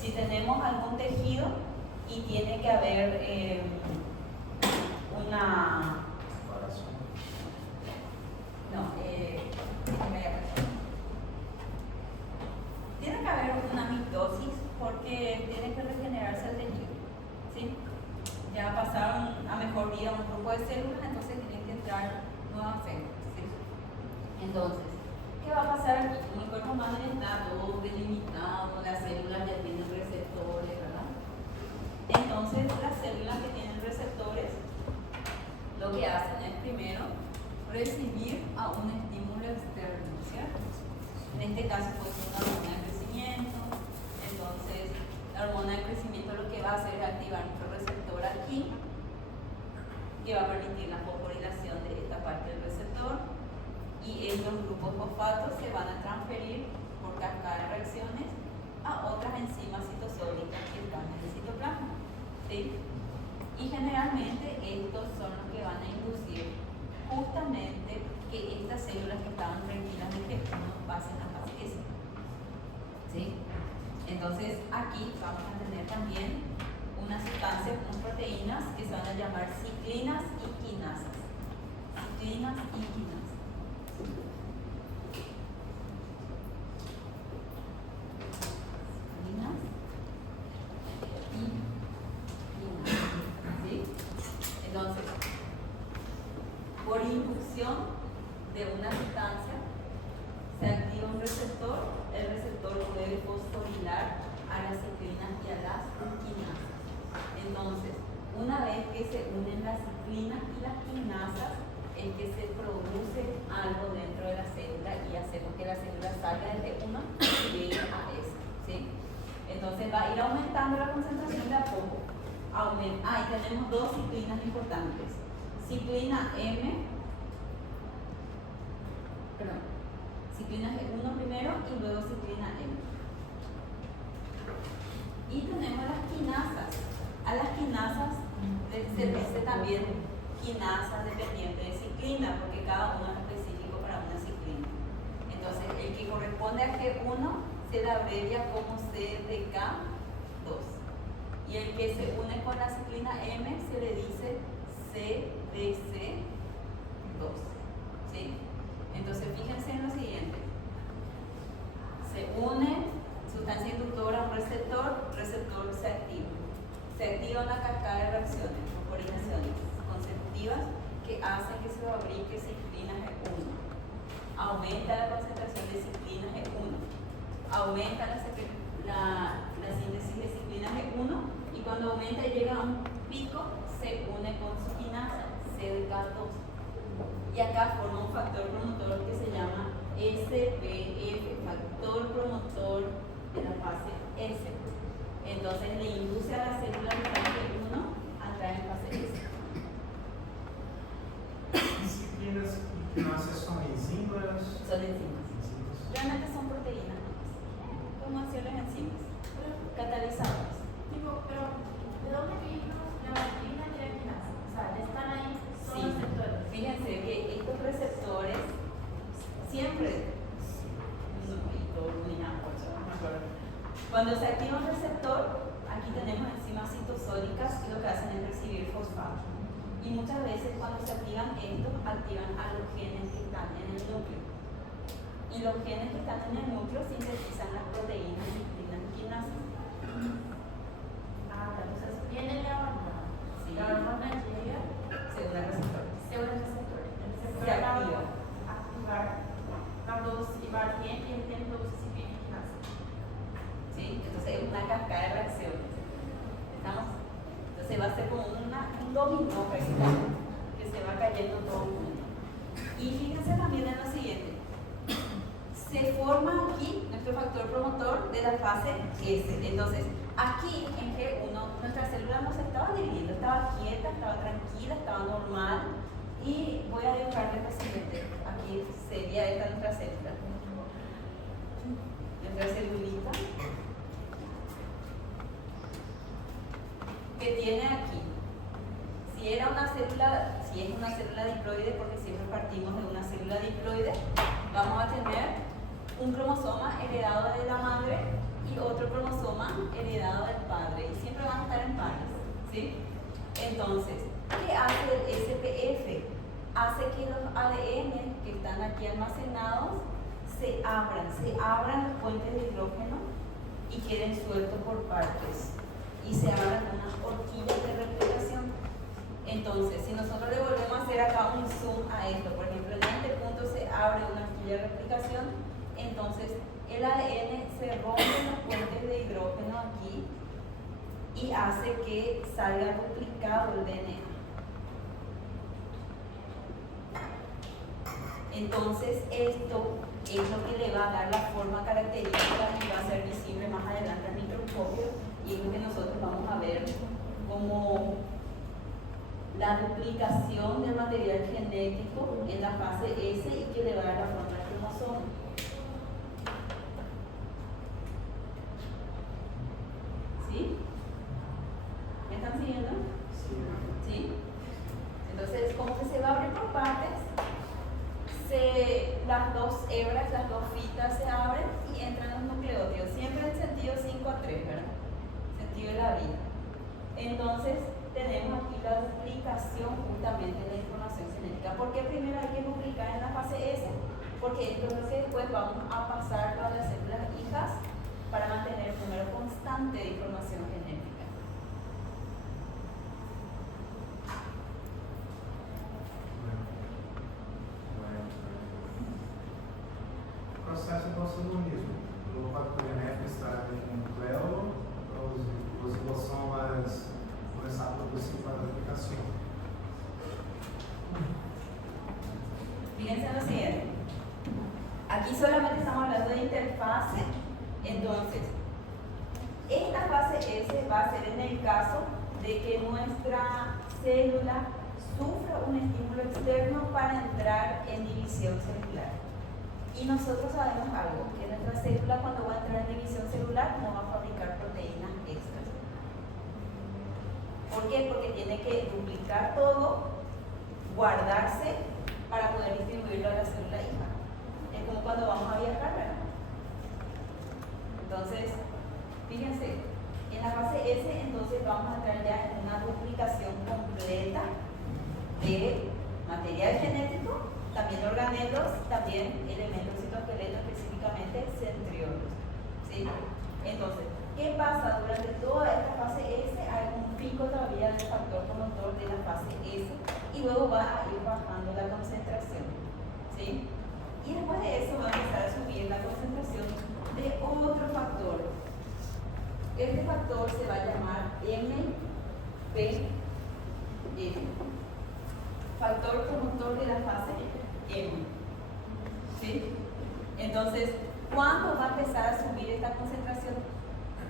si tenemos algún tejido y tiene que haber tiene que haber una mitosis porque tiene que regenerarse el tejido, ¿sí? Ya pasaron a mejor vida un grupo de células, entonces tienen que entrar nuevas células, ¿sí? Entonces, ¿qué va a pasar aquí? Como el cuerpo madre está todo delimitado, las células ya tienen receptores, ¿verdad? Entonces, las células que tienen receptores, lo que hacen es primero recibir a un estímulo externo, ¿cierto? En este caso, pues una hormona de crecimiento. Entonces, la hormona de crecimiento lo que va a hacer es activar nuestro receptor aquí, que va a permitir la fosforilación de esta parte del receptor. Y estos grupos fosfatos se van a transferir por cascada de reacciones a otras enzimas citosólicas que están en el citoplasma, ¿sí? Y generalmente estos son los que van a inducir justamente que estas células que estaban tranquilas de que no pasen a fase S, ¿sí? Entonces aquí vamos a tener también una sustancia, unas proteínas que se van a llamar ciclinas y quinasas. Ciclinas y quinasas. Entonces, por inducción de una sustancia se activa un receptor, el receptor puede fosforilar a las ciclinas y a las quinasas. Entonces, una vez que se unen las ciclinas y las quinasas, es que se produce algo dentro de la célula y hacemos que la célula salga desde 1 y llegue a S, ¿sí? Entonces va a ir aumentando la concentración de a poco. Y tenemos dos ciclinas importantes. Ciclina G1 primero y luego ciclina M. Y tenemos las quinasas. A las quinasas se dice también quinasas dependientes de ciclina, porque cada uno es específico para una ciclina. Entonces, el que corresponde a G1 se le abrevia como CDK2. Y el que se une con la ciclina M se le dice CDC2. ¿Sí? Entonces, fíjense en lo siguiente. Se une sustancia inductora a un receptor, receptor se activa. Se activa una cascada de reacciones, fosforilaciones consecutivas que hacen que se fabrique ciclina G1. Aumenta la concentración de ciclina G1. Aumenta la síntesis de ciclina G1 y cuando aumenta y llega a un pico se une con su quinasa CDK2 y acá forma un factor promotor que se llama SPF, factor promotor de la fase S. Entonces le induce a la célula de fase 1 a entrar en fase S. Ciclinas y quinasas son enzimas. Son enzimas. Realmente son proteínas, como acciones enzimas, catalizadores. Pero, ¿de dónde vino la ciclina y la quinasa? O sea, ¿están ahí? Son Sí. receptores. Fíjense que estos receptores siempre, cuando se activa un receptor, aquí tenemos enzimas citosólicas que lo que hacen es recibir fosfato. Y muchas veces cuando se activan estos, activan a los genes que están en el núcleo. Y los genes que están en el núcleo sintetizan las proteínas ciclinas y quinasas. Entonces viene la hormona. Sí. La hormona llega, Se une al receptor. se une al receptor. El receptor Se va activa. a activar la produce y va al gen y el gen produce ciclina y quinasa. ¿Sí? Entonces es una cascada de reacciones. ¿Estamos? Entonces va a ser como un dominó que se va cayendo todo el mundo. Y fíjense también en lo siguiente. Se forma aquí nuestro factor promotor de la fase S. Entonces, aquí en G1, nuestra célula no se estaba dividiendo, estaba quieta, estaba tranquila, estaba normal. Y voy a dibujarles lo siguiente. Aquí sería esta nuestra célula. Nuestra celulita. Que tiene aquí. Si es una célula diploide, porque siempre partimos de una célula diploide, vamos a tener un cromosoma heredado de la madre y otro cromosoma heredado del padre, y siempre van a estar en pares, ¿sí? Entonces, ¿qué hace el SPF? Hace que los ADN que están aquí almacenados se abran los puentes de hidrógeno y queden sueltos por partes, y se abran unas horquillas de replicación. Entonces, si nosotros le volvemos a hacer acá un zoom a esto, por ejemplo, en este punto se abre una horquilla de replicación, entonces el ADN se rompe en los puentes de hidrógeno aquí y hace que salga duplicado el DNA. Entonces esto es lo que le va a dar la forma característica y va a ser visible más adelante al microscopio, y es lo que nosotros vamos a ver como la duplicación del material genético en la fase S y que le va a dar la forma del cromosoma. ¿Sí? ¿Me están siguiendo? ¿Sí? Entonces, como que se va a abrir por partes, las dos hebras, las dos fitas se abren y entran los nucleótidos, siempre en sentido 5 a 3, ¿verdad? Sentido de la vida. Entonces, tenemos aquí la duplicación justamente de la información genética. ¿Por qué primero hay que duplicar en la fase S? Porque esto es lo que después vamos a pasar a las células hijas para mantener el número constante de información genética. O processo do auxilianismo. O factor genético está no nucleolo, os ribosomas começar a produzir para a duplicação. Fíjense en lo siguiente. Aquí solamente estamos hablando de interfase. Entonces, esta fase S va a ser en el caso de que nuestra célula sufra un estímulo externo para entrar en división celular. Y nosotros sabemos algo, que nuestra célula cuando va a entrar en división celular no va a fabricar proteínas extras. ¿Por qué? Porque tiene que duplicar todo, guardarse para poder distribuirlo a la célula hija. Es como cuando vamos a viajar, ¿verdad? Entonces, fíjense, en la fase S entonces vamos a entrar ya en una duplicación completa de material genético, también organelos, también elementos citoesqueletos, específicamente centriolos, ¿sí? Entonces, ¿qué pasa? Durante toda esta fase S hay un pico todavía del factor promotor de la fase S y luego va a ir bajando la concentración, ¿sí? Y después de eso va a empezar a subir la concentración de otro factor. Este factor se va a llamar MPF, factor promotor de la fase M, ¿sí? Entonces, ¿cuándo va a empezar a subir esta concentración?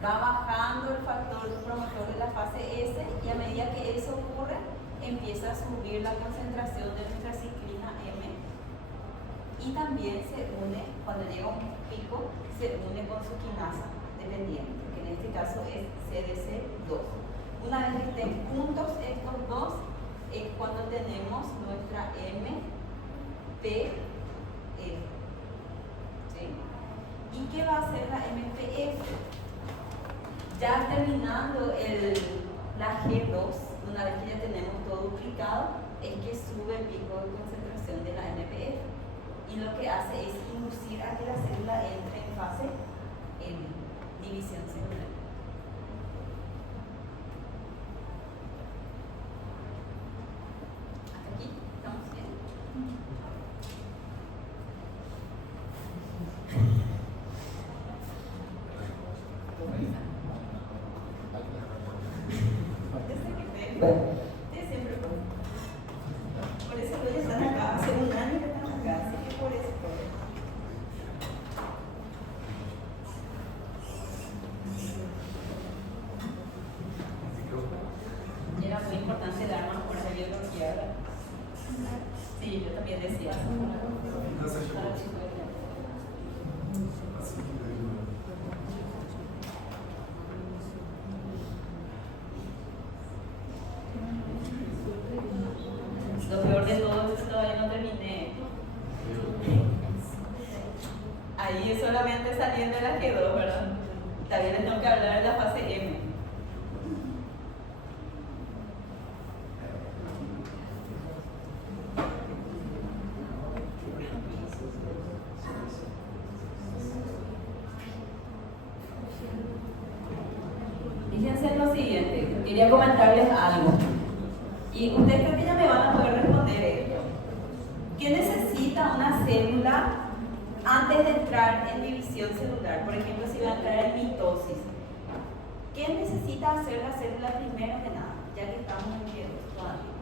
Va bajando el factor promotor de la fase S y a medida que eso ocurre, empieza a subir la concentración de nuestra ciclina M y también se une, cuando llega a un pico, se une con su quinasa dependiente, que en este caso es CDC2. Una vez que estén juntos estos dos, es cuando tenemos nuestra MPF. ¿Sí? ¿Y qué va a hacer la MPF? Ya terminando la G2, una vez que ya tenemos todo duplicado, es que sube el pico de concentración de la MPF. Y lo que hace es inducir a que la célula entre en fase M, división celular. ¿Hasta aquí? ¿Estamos bien? Ustedes siempre por eso voy a estar acá, hace un año que están acá, así que por eso. Y era muy importante dar más por la biología, ¿verdad? Sí, yo también decía. Lo peor de todo es que todavía no terminé. Ahí es solamente saliendo de la G2, ¿verdad? También les tengo que hablar de la fase M. Fíjense en lo siguiente, quería comentarles algo. Y ustedes creo que ya me van a poder responder esto. ¿Qué necesita una célula antes de entrar en división celular? Por ejemplo, si va a entrar en mitosis. ¿Qué necesita hacer la célula primero que nada? Ya que estamos en G2 todavía.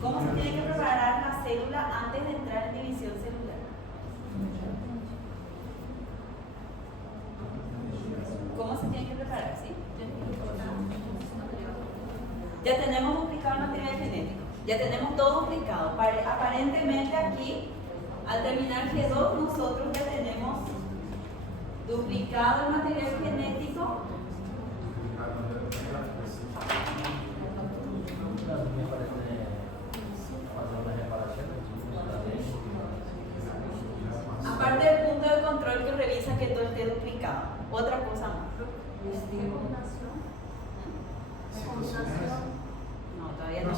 ¿Cómo se tiene que preparar la célula antes de entrar en división celular? ¿Cómo se tiene que preparar? ¿Sí? Ya tenemos duplicado el material genético. Ya tenemos todo duplicado. Aparentemente aquí, al terminar G2, nosotros ya tenemos duplicado el material genético. Aparte del punto de control que revisa que todo esté duplicado. Otra cosa más. No, todavía no.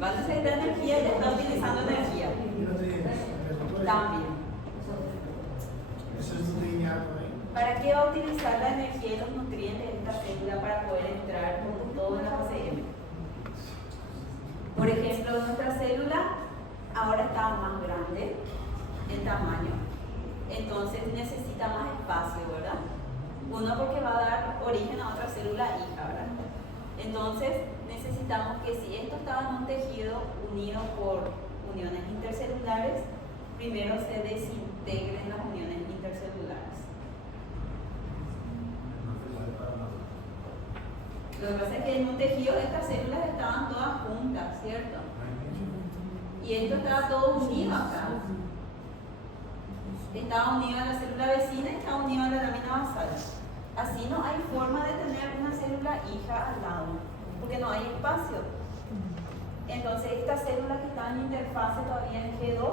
Va a necesitar energía y ya está utilizando energía. También. ¿Para qué va a utilizar la energía y los nutrientes de esta célula para poder entrar con todo en la fase M? Por ejemplo, nuestra célula ahora está más grande en tamaño, entonces necesita más espacio, ¿verdad? Uno, porque va a dar origen a otra célula hija, ¿verdad? Entonces necesitamos que si esto estaba en un tejido unido por uniones intercelulares, primero se desintegren las uniones intercelulares. Lo que pasa es que en un tejido estas células estaban todas juntas, ¿cierto? Y esto estaba todo unido acá. Estaba unido a la célula vecina y estaba unido a la lámina basal. Así no hay forma de tener una célula hija al lado, porque no hay espacio. Entonces estas células que están en interfase todavía en G2,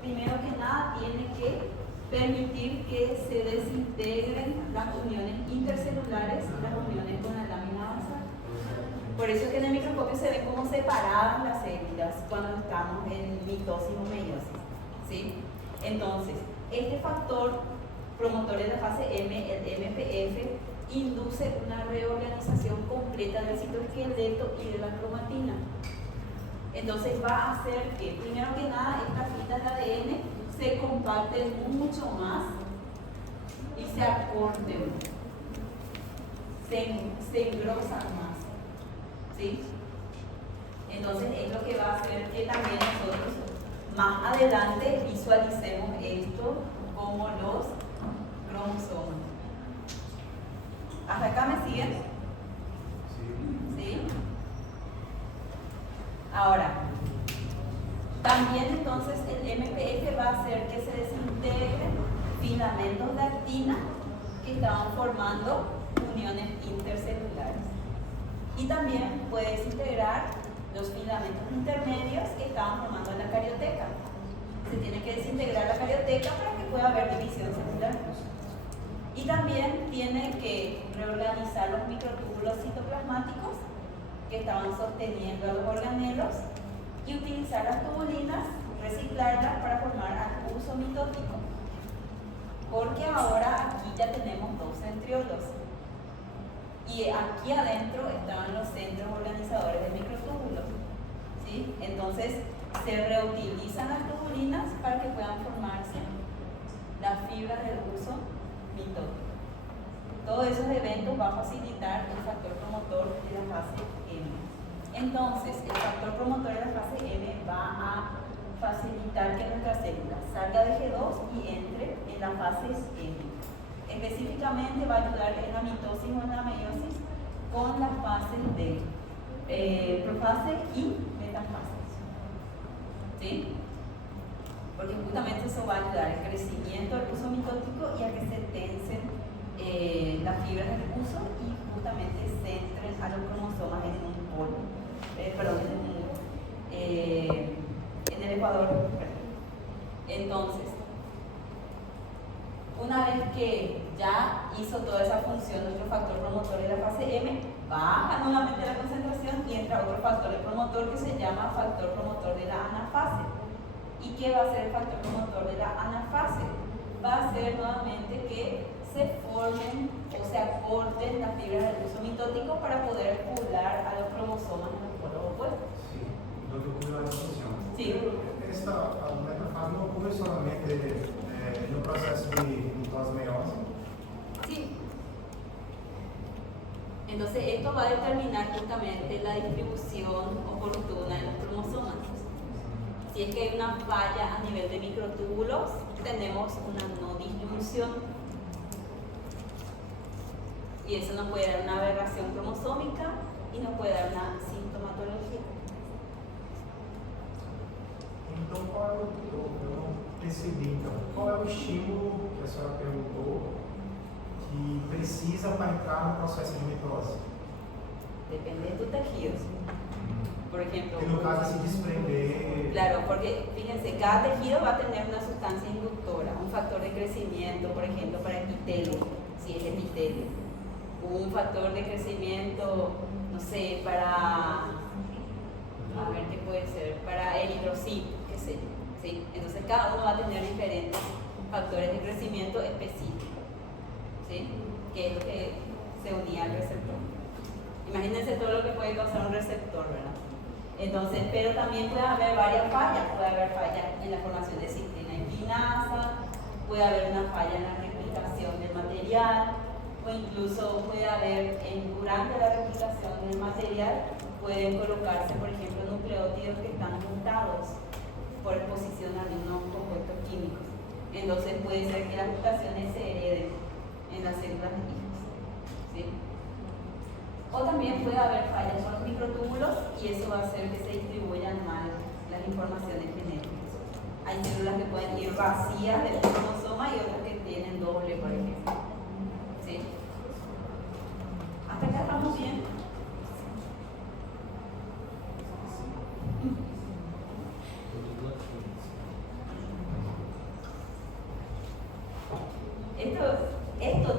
primero que nada tiene que permitir que se desintegren las uniones intercelulares y las uniones con la lámina basal. Por eso es que en el microscopio se ven como separadas las células cuando estamos en mitosis o meiosis, ¿sí? Entonces, este factor promotor de la fase M, el MPF, induce una reorganización completa del citoesqueleto y de la cromatina. Entonces va a hacer que, primero que nada, estas filas de ADN se compacten mucho más y se acorten, se engrosan más, ¿sí? Entonces es lo que va a hacer que también nosotros más adelante visualicemos esto como los cromosomas. ¿Hasta acá me siguen? ¿Sí? Ahora, también entonces el MPF va a hacer que se desintegren filamentos de actina que estaban formando uniones intercelulares. Y también puede desintegrar los filamentos intermedios que estaban formando la carioteca. Se tiene que desintegrar la carioteca para que pueda haber división celular. Y también tiene que reorganizar los microtúbulos citoplasmáticos que estaban sosteniendo a los organelos y utilizar las tubulinas, reciclarlas para formar acuso mitótico. Porque ahora aquí ya tenemos dos centriolos. Y aquí adentro estaban los centros organizadores de microtúbulos, ¿sí? Entonces se reutilizan las tubulinas para que puedan formarse las fibras del uso mitótico. Todos esos eventos van a facilitar el factor promotor de la fase M. Entonces, el factor promotor de la fase M va a facilitar que nuestra célula salga de G2 y entre en la fase M. Específicamente va a ayudar en la mitosis o en la meiosis con las fases de profase y metafase. ¿Sí? Porque justamente eso va a ayudar al crecimiento del uso mitótico y a que se tensen las fibras del uso y justamente centren a los cromosomas en un polo, promotor que se llama factor promotor de la anafase. ¿Y qué va a ser el factor promotor de la anafase? Va a ser nuevamente que se formen o se acorten las fibras del huso mitótico para poder poblar a los cromosomas en los polos opuestos. Sí, lo que ocurre la función. Sí. Esta metafase no ocurre solamente no proceso de mitose-meiose. Sí. Entonces esto va a determinar justamente la distribución oportuna de los cromosomas. Si es que hay una falla a nivel de microtúbulos, tenemos una no distribución. Y eso nos puede dar una aberración cromosómica y nos puede dar una sintomatología. Então, eu não percebi, então, qual é o estímulo que a senhora perguntou que precisa para entrar no processo de mitose? Depende de tu tejido. Por ejemplo, Que no caso é se desprender. claro, porque fíjense, cada tejido va a tener una sustancia inductora, un factor de crecimiento, por ejemplo, para epitelio, si es epitelio, un factor de crecimiento, no sé, para, a ver qué puede ser, para eritrocito, qué sé yo, ¿sí? Entonces cada uno va a tener diferentes factores de crecimiento específicos, ¿sí? Que es lo que se unía al receptor. Imagínense todo lo que puede causar un receptor, ¿verdad? Entonces, pero también puede haber varias fallas. Puede haber fallas en la formación de cisteína y quinasa, puede haber una falla en la replicación del material, o incluso puede haber, durante la replicación del material, pueden colocarse, por ejemplo, nucleótidos que están mutados por exposición a algunos compuestos químicos. Entonces puede ser que las mutaciones se hereden en las células de hijos, ¿sí? O también puede haber fallas con los microtúbulos y eso va a hacer que se distribuyan mal las informaciones genéticas. Hay células que pueden ir vacías del cromosoma y otras que tienen doble, por ejemplo. ¿Sí? ¿Hasta acá estamos bien?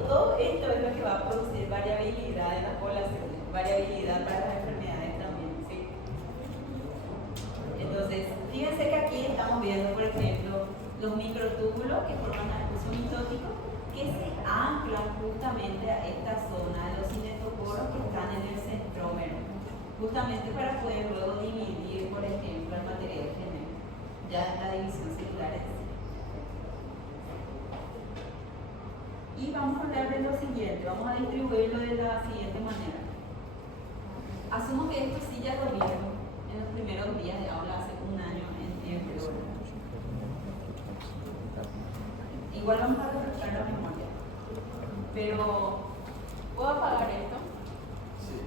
Todo esto es lo que va a producir variabilidad en las poblaciones, variabilidad para las enfermedades también, ¿sí? Entonces, fíjense que aquí estamos viendo, por ejemplo, los microtúbulos que forman el huso mitótico que se anclan justamente a esta zona de los cinetocoros que están en el centrómero, justamente para poder luego dividir, por ejemplo, el material genético, ya en la división celular en sí. Y vamos a hablar de lo siguiente, vamos a distribuirlo de la siguiente manera. Asumo que esto sí ya lo vieron en los primeros días de aula hace un año en tiempo. Igual vamos a refrescar la memoria. Pero, ¿puedo apagar esto? Sí.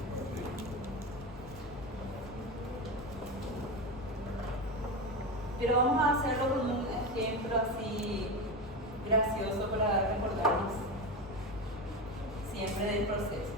Pero vamos a hacerlo con un ejemplo así gracioso para recordarnos siempre del proceso.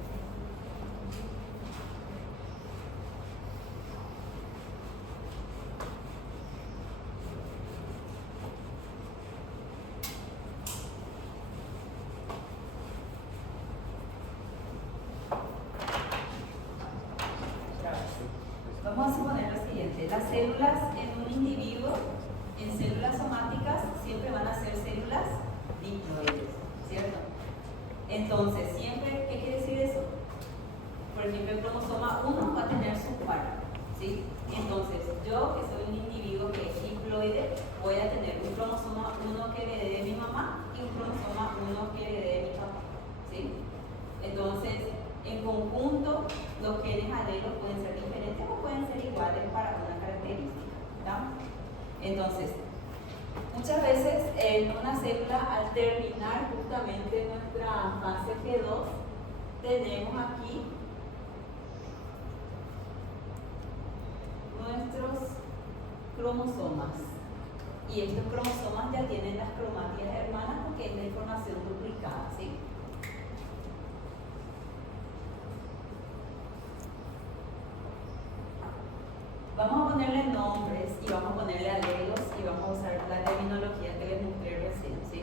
Vamos a suponer lo siguiente, las células en un individuo, en células somáticas, siempre van a ser células diploides, ¿cierto? Entonces, siempre, ¿qué quiere decir eso? Por ejemplo, el cromosoma 1 va a tener su par, ¿sí? Entonces, yo, que soy un individuo que es diploide, voy a tener un cromosoma 1 que heredé de mi mamá y un cromosoma 1 que heredé de mi papá, ¿sí? Entonces, en conjunto, los genes alelos pueden ser diferentes o pueden ser iguales para una característica, ¿tá? Entonces, muchas veces en una célula, al terminar justamente nuestra fase G2, tenemos aquí nuestros cromosomas. Y estos cromosomas ya tienen las cromátidas hermanas porque es la información duplicada, ¿sí? Vamos a ponerle nombres y vamos a ponerle alelos y vamos a usar la terminología que les mostré recién, ¿sí?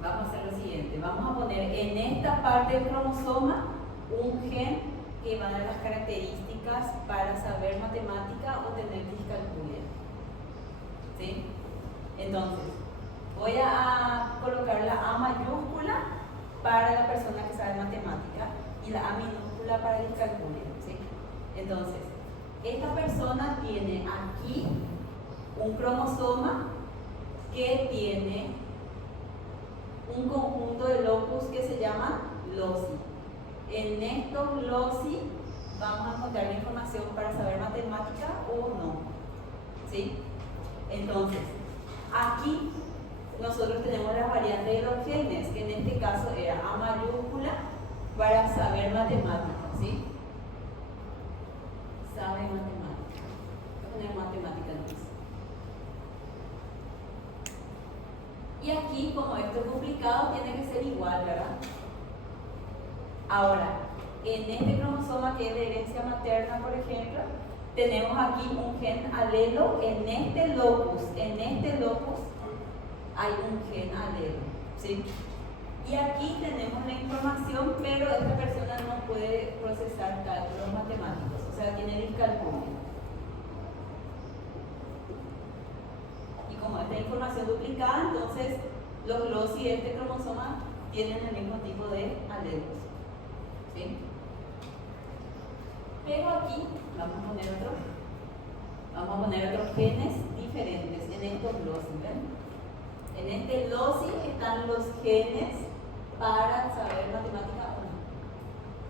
Vamos a hacer lo siguiente, vamos a poner en esta parte del cromosoma un gen que van a dar las características para saber matemática o tener discalculia. ¿Sí? Entonces, voy a colocar la A mayúscula para la persona que sabe matemática y la A minúscula para discalculia. ¿Sí? Entonces, esta persona tiene aquí un cromosoma que tiene un conjunto de locus que se llama loci. En estos loci vamos a encontrar la información para saber matemática o no. ¿Sí? Entonces, aquí nosotros tenemos las variantes de los genes, que en este caso era A mayúscula para saber matemática. ¿Sí? Sabe matemática. Voy a poner matemática entonces. Y aquí, como esto es duplicado, tiene que ser igual, ¿verdad? Ahora, en este cromosoma que es de herencia materna, por ejemplo, tenemos aquí un gen alelo en este locus. En este locus hay un gen alelo, ¿sí? Y aquí tenemos la información, pero esta persona no puede procesar cálculos matemáticos, o sea, tiene discalculia. Y como esta información duplicada, entonces los loci de este cromosoma tienen el mismo tipo de alelos. ¿Sí? Pero aquí vamos a poner otros genes diferentes en estos loci. ¿Ven? En este loci están los genes para saber matemática o no.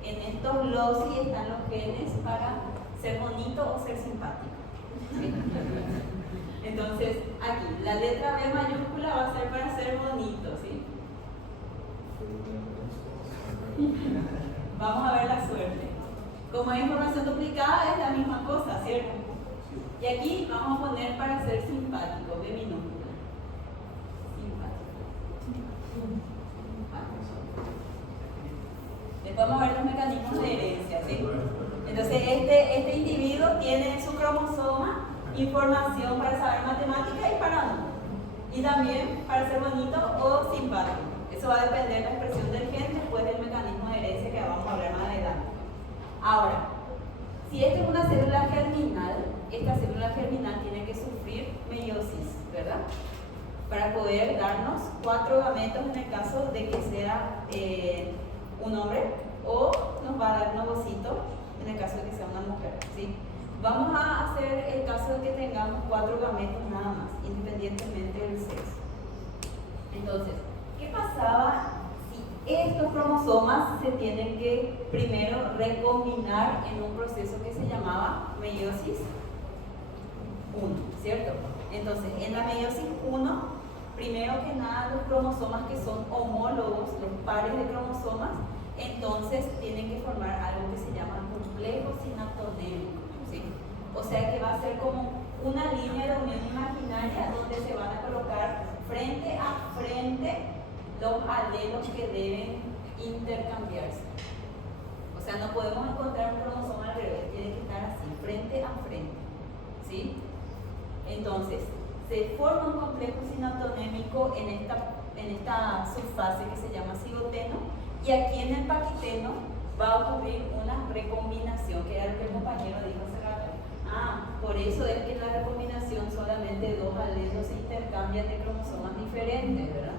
En estos loci están los genes para ser bonito o ser simpático. ¿Sí? Entonces, aquí, la letra B mayúscula va a ser para ser bonito, ¿sí? Vamos a ver la suerte. Como hay información duplicada, es la misma cosa, ¿cierto? Y aquí vamos a poner para ser simpático, B minúscula. Simpático. Después vamos a ver los mecanismos de herencia, ¿sí? Entonces, este individuo tiene en su cromosoma información para saber matemática y para no. Y también para ser bonito o simpático. Eso va a depender de la expresión del gen después del mecanismo de herencia que vamos a hablar más adelante. Ahora, si esta es una célula germinal, esta célula germinal tiene que sufrir meiosis, ¿verdad? Para poder darnos 4 gametos en el caso de que sea un hombre, o nos va a dar un ovocito en el caso de que sea una mujer, ¿sí? Vamos a hacer el caso de que tengamos 4 gametos nada más, independientemente del sexo. Entonces, ¿qué pasaba si estos cromosomas se tienen que primero recombinar en un proceso que se llamaba meiosis 1, ¿cierto? Entonces, en la meiosis 1, primero que nada los cromosomas que son homólogos, los pares de cromosomas, entonces tienen que formar algo que se llama complejo sinaptonémico. ¿Sí? O sea que va a ser como una línea de unión imaginaria donde se van a colocar frente a frente los alelos que deben intercambiarse. O sea, no podemos encontrar un cromosoma al revés, tiene que estar así, frente a frente. ¿Sí? Entonces, se forma un complejo sinaptonémico en esta subfase que se llama cigoteno, y aquí en el paquiteno va a ocurrir una recombinación, que era lo que el compañero dijo hace rato. Por eso es que en la recombinación solamente 2 alelos se intercambian de cromosomas diferentes, ¿verdad?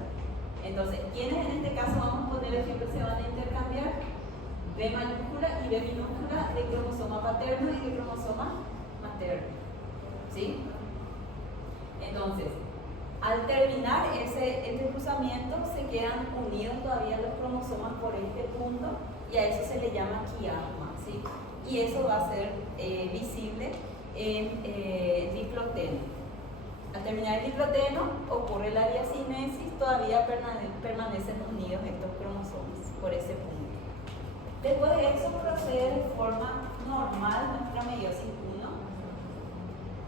Entonces, ¿quiénes en este caso vamos a poner ejemplo se van a intercambiar? B mayúscula y B minúscula de cromosoma paterno y de cromosoma materno. ¿Sí? Entonces, al terminar este cruzamiento, se quedan unidos todavía los cromosomas por este punto, y a eso se le llama quiasma, ¿sí? Y eso va a ser visible en dicloteno. Al terminar el dicloteno, ocurre la diacinesis, todavía permanecen unidos estos cromosomas por ese punto. Después de eso procede de forma normal nuestra meiosis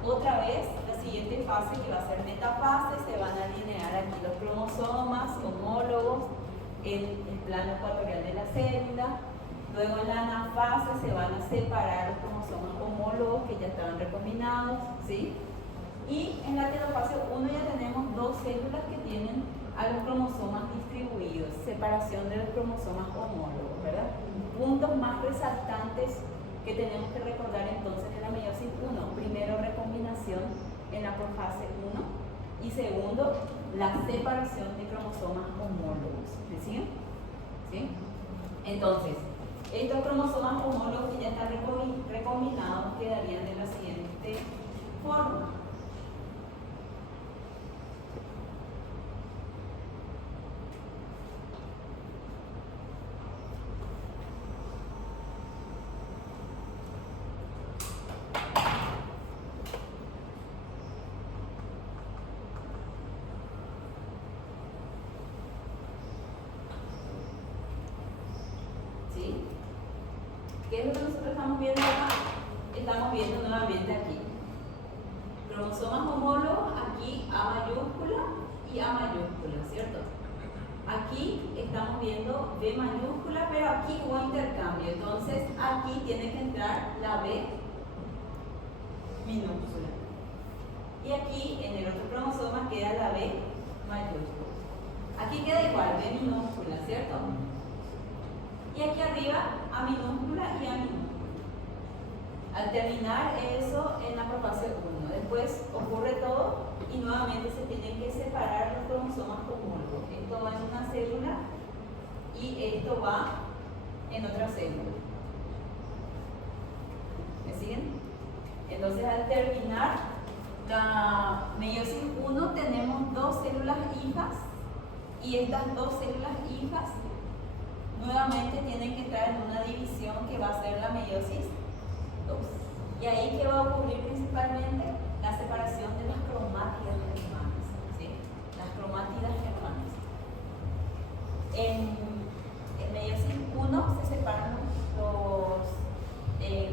1. Otra vez, la siguiente fase, que va a ser metafase, se van a alinear aquí los cromosomas homólogos en el plano ecuatorial de la célula. Luego en la anafase se van a separar los cromosomas homólogos que ya estaban recombinados, ¿sí? Y en la telofase 1 ya tenemos 2 células que tienen a los cromosomas distribuidos, separación de los cromosomas homólogos, ¿verdad? Puntos más resaltantes que tenemos que recordar entonces de la meiosis 1. Primero, recombinación en la profase 1 y segundo, la separación de cromosomas homólogos. ¿Me siguen? ¿Sí? Entonces, estos cromosomas homólogos que ya están recombinados quedarían de la siguiente forma. ¿Qué es lo que nosotros estamos viendo acá? Estamos viendo nuevamente aquí. Cromosomas homólogos, aquí A mayúscula y A mayúscula, ¿cierto? Aquí estamos viendo B mayúscula, pero aquí hubo intercambio. Entonces aquí tiene que entrar la B minúscula. Y aquí en el otro cromosoma queda la B mayúscula. Aquí queda igual, B minúscula, ¿cierto? Y aquí arriba A minúscula y A minúscula. Al terminar eso en la profase 1, después ocurre todo y nuevamente se tienen que separar los cromosomas homólogos. Esto va en una célula y esto va en otra célula. ¿Me siguen? Entonces al terminar la meiosis 1 tenemos dos células hijas y estas dos células hijas nuevamente tienen que entrar en una división que va a ser la meiosis 2. Y ahí ¿qué va a ocurrir principalmente? La separación de las cromátidas hermanas. ¿Sí? Las cromátidas hermanas. En meiosis 1 se separan los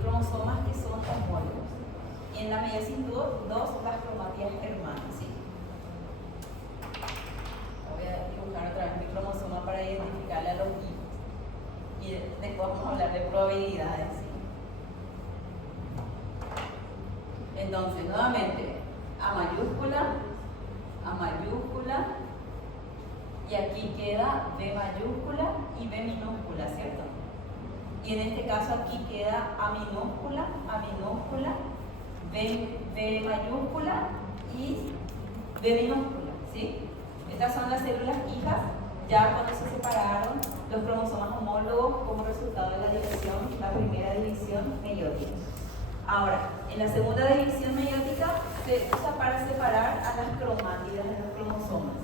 cromosomas que son homólogos. Y en la meiosis 2 las cromátidas hermanas. ¿Sí? Voy a dibujar otra vez mi cromosoma para identificarle a los hijos. Y después vamos a hablar de probabilidades. ¿Sí? Entonces, nuevamente, A mayúscula, y aquí queda B mayúscula y B minúscula, ¿cierto? Y en este caso aquí queda A minúscula, B mayúscula y B minúscula, ¿sí? Estas son las células hijas, ya cuando se separaron los cromosomas homólogos como resultado de la división, la primera división meiótica. Ahora, en la segunda división meiótica se usa para separar a las cromátidas de los cromosomas.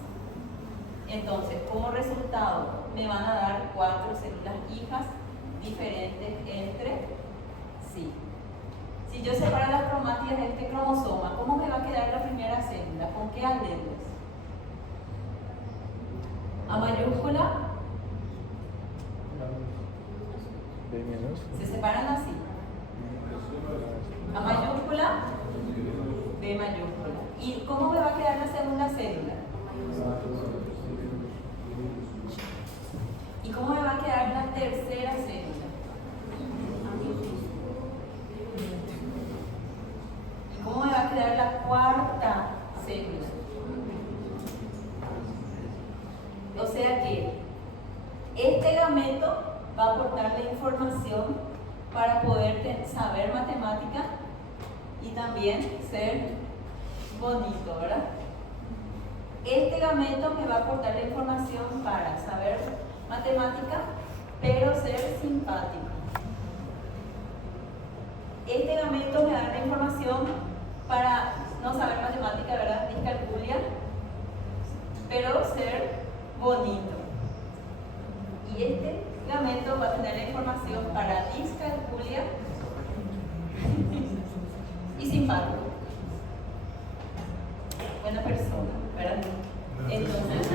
Entonces, como resultado, me van a dar 4 células hijas diferentes entre sí. Si yo separo las cromátidas de este cromosoma, ¿cómo me va a quedar la primera célula? ¿Con qué alelos? A mayúscula. B minúscula. Se separan así. A mayúscula, B mayúscula. ¿Y cómo me va a quedar la segunda célula? ¿Y cómo me va a quedar la tercera célula? ¿Y cómo me va a quedar la cuarta célula? O sea que este gameto va a aportar la información para poder saber matemática y también ser bonito, ¿verdad? Este gameto me va a aportar la información para saber matemática, pero ser simpático. Este gameto me da la información para no saber matemática, ¿verdad? Discalculia, pero ser bonito. Y este gameto va a tener la información para discalculia y simpático. Buena persona, ¿verdad? Entonces,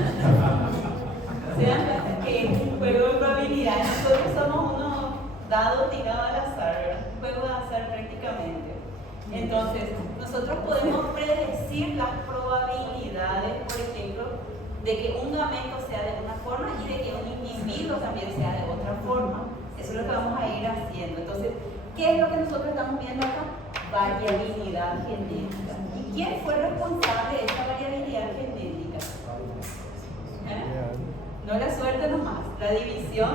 se dan cuenta que es un juego de probabilidades. Nosotros somos unos dados tirados al azar, ¿verdad? Un juego de azar prácticamente. Entonces, nosotros podemos predecir las probabilidades, por ejemplo, de que un gameto sea de una forma y de que un individuo también sea de otra forma. Eso es lo que vamos a ir haciendo. Entonces, ¿qué es lo que nosotros estamos viendo acá? Variabilidad genética. ¿Y quién fue responsable de esta variabilidad genética? no la suerte nomás, la división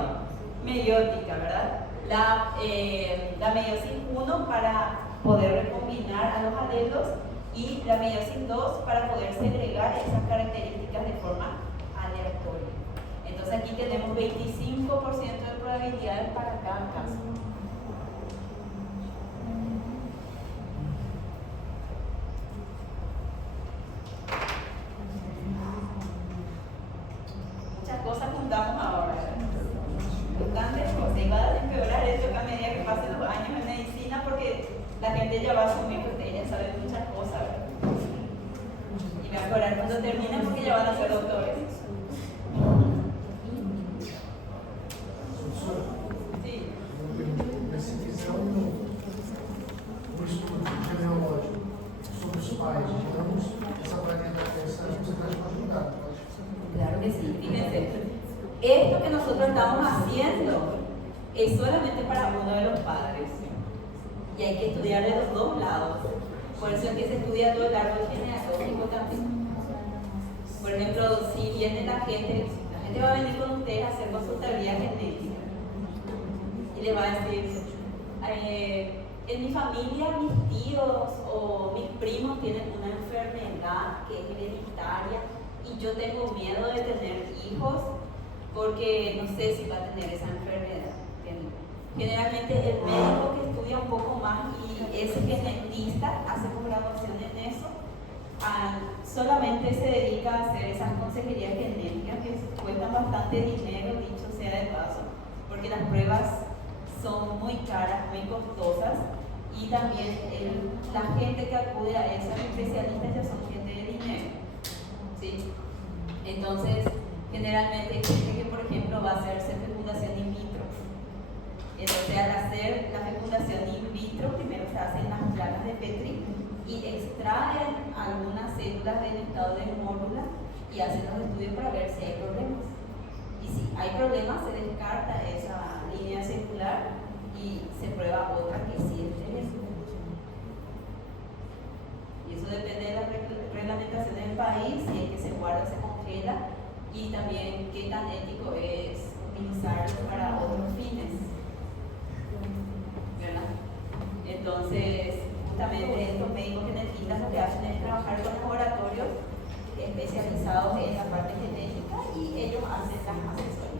meiótica, ¿verdad? La meiosis 1 para poder recombinar a los alelos y la meiosis 2 para poder segregar esas características de forma aleatoria. Entonces aquí tenemos 25% de probabilidades para cada caso. Muchas cosas juntamos ahora. Bastantes cosas. Y va a empeorar esto a medida que pasen los años en medicina porque la gente ya va a asumir que ustedes ya saben muchas cosas, ¿verdad? Y va a mejorar cuando terminen porque ya van a ser doctores. Sí. Se fizer um estudo genealógico sobre os pais, digamos, essa porcentagem pode mudar. Claro que sí. Fíjense, esto que nosotros estamos haciendo es solamente para uno de los padres. Y hay que estudiar de los dos lados. Por eso es que se estudia todo el árbol genealógico también. Por ejemplo, si viene la gente va a venir con ustedes a hacer consultoría genética. Y le va a decir, en mi familia mis tíos o mis primos tienen una enfermedad que es hereditaria y yo tengo miedo de tener hijos porque no sé si va a tener esa enfermedad. Generalmente el médico que estudia un poco más y es genetista, hace posgraduación en eso, solamente se dedica a hacer esas consejerías genéticas que cuestan bastante dinero, dicho sea de paso, porque las pruebas son muy caras, muy costosas y también la gente que acude a esos especialistas ya son gente de dinero, ¿sí? Entonces, generalmente hay gente que, por ejemplo, va a hacerse fecundación in vitro. Entonces, al hacer la fecundación in vitro, primero se hacen las placas de Petri y extraen algunas células del estado de mórula y hacen los estudios para ver si hay problemas. Y si hay problemas, se descarta esa línea celular y se prueba otra que sí interesa. Y eso depende de la reglamentación del país, si es que se guarda, se congela y también qué tan ético es utilizarlo para otros fines. ¿Verdad? Entonces, justamente estos médicos genetistas lo que hacen es trabajar con laboratorios especializados en la parte genética y ellos hacen las asesorías.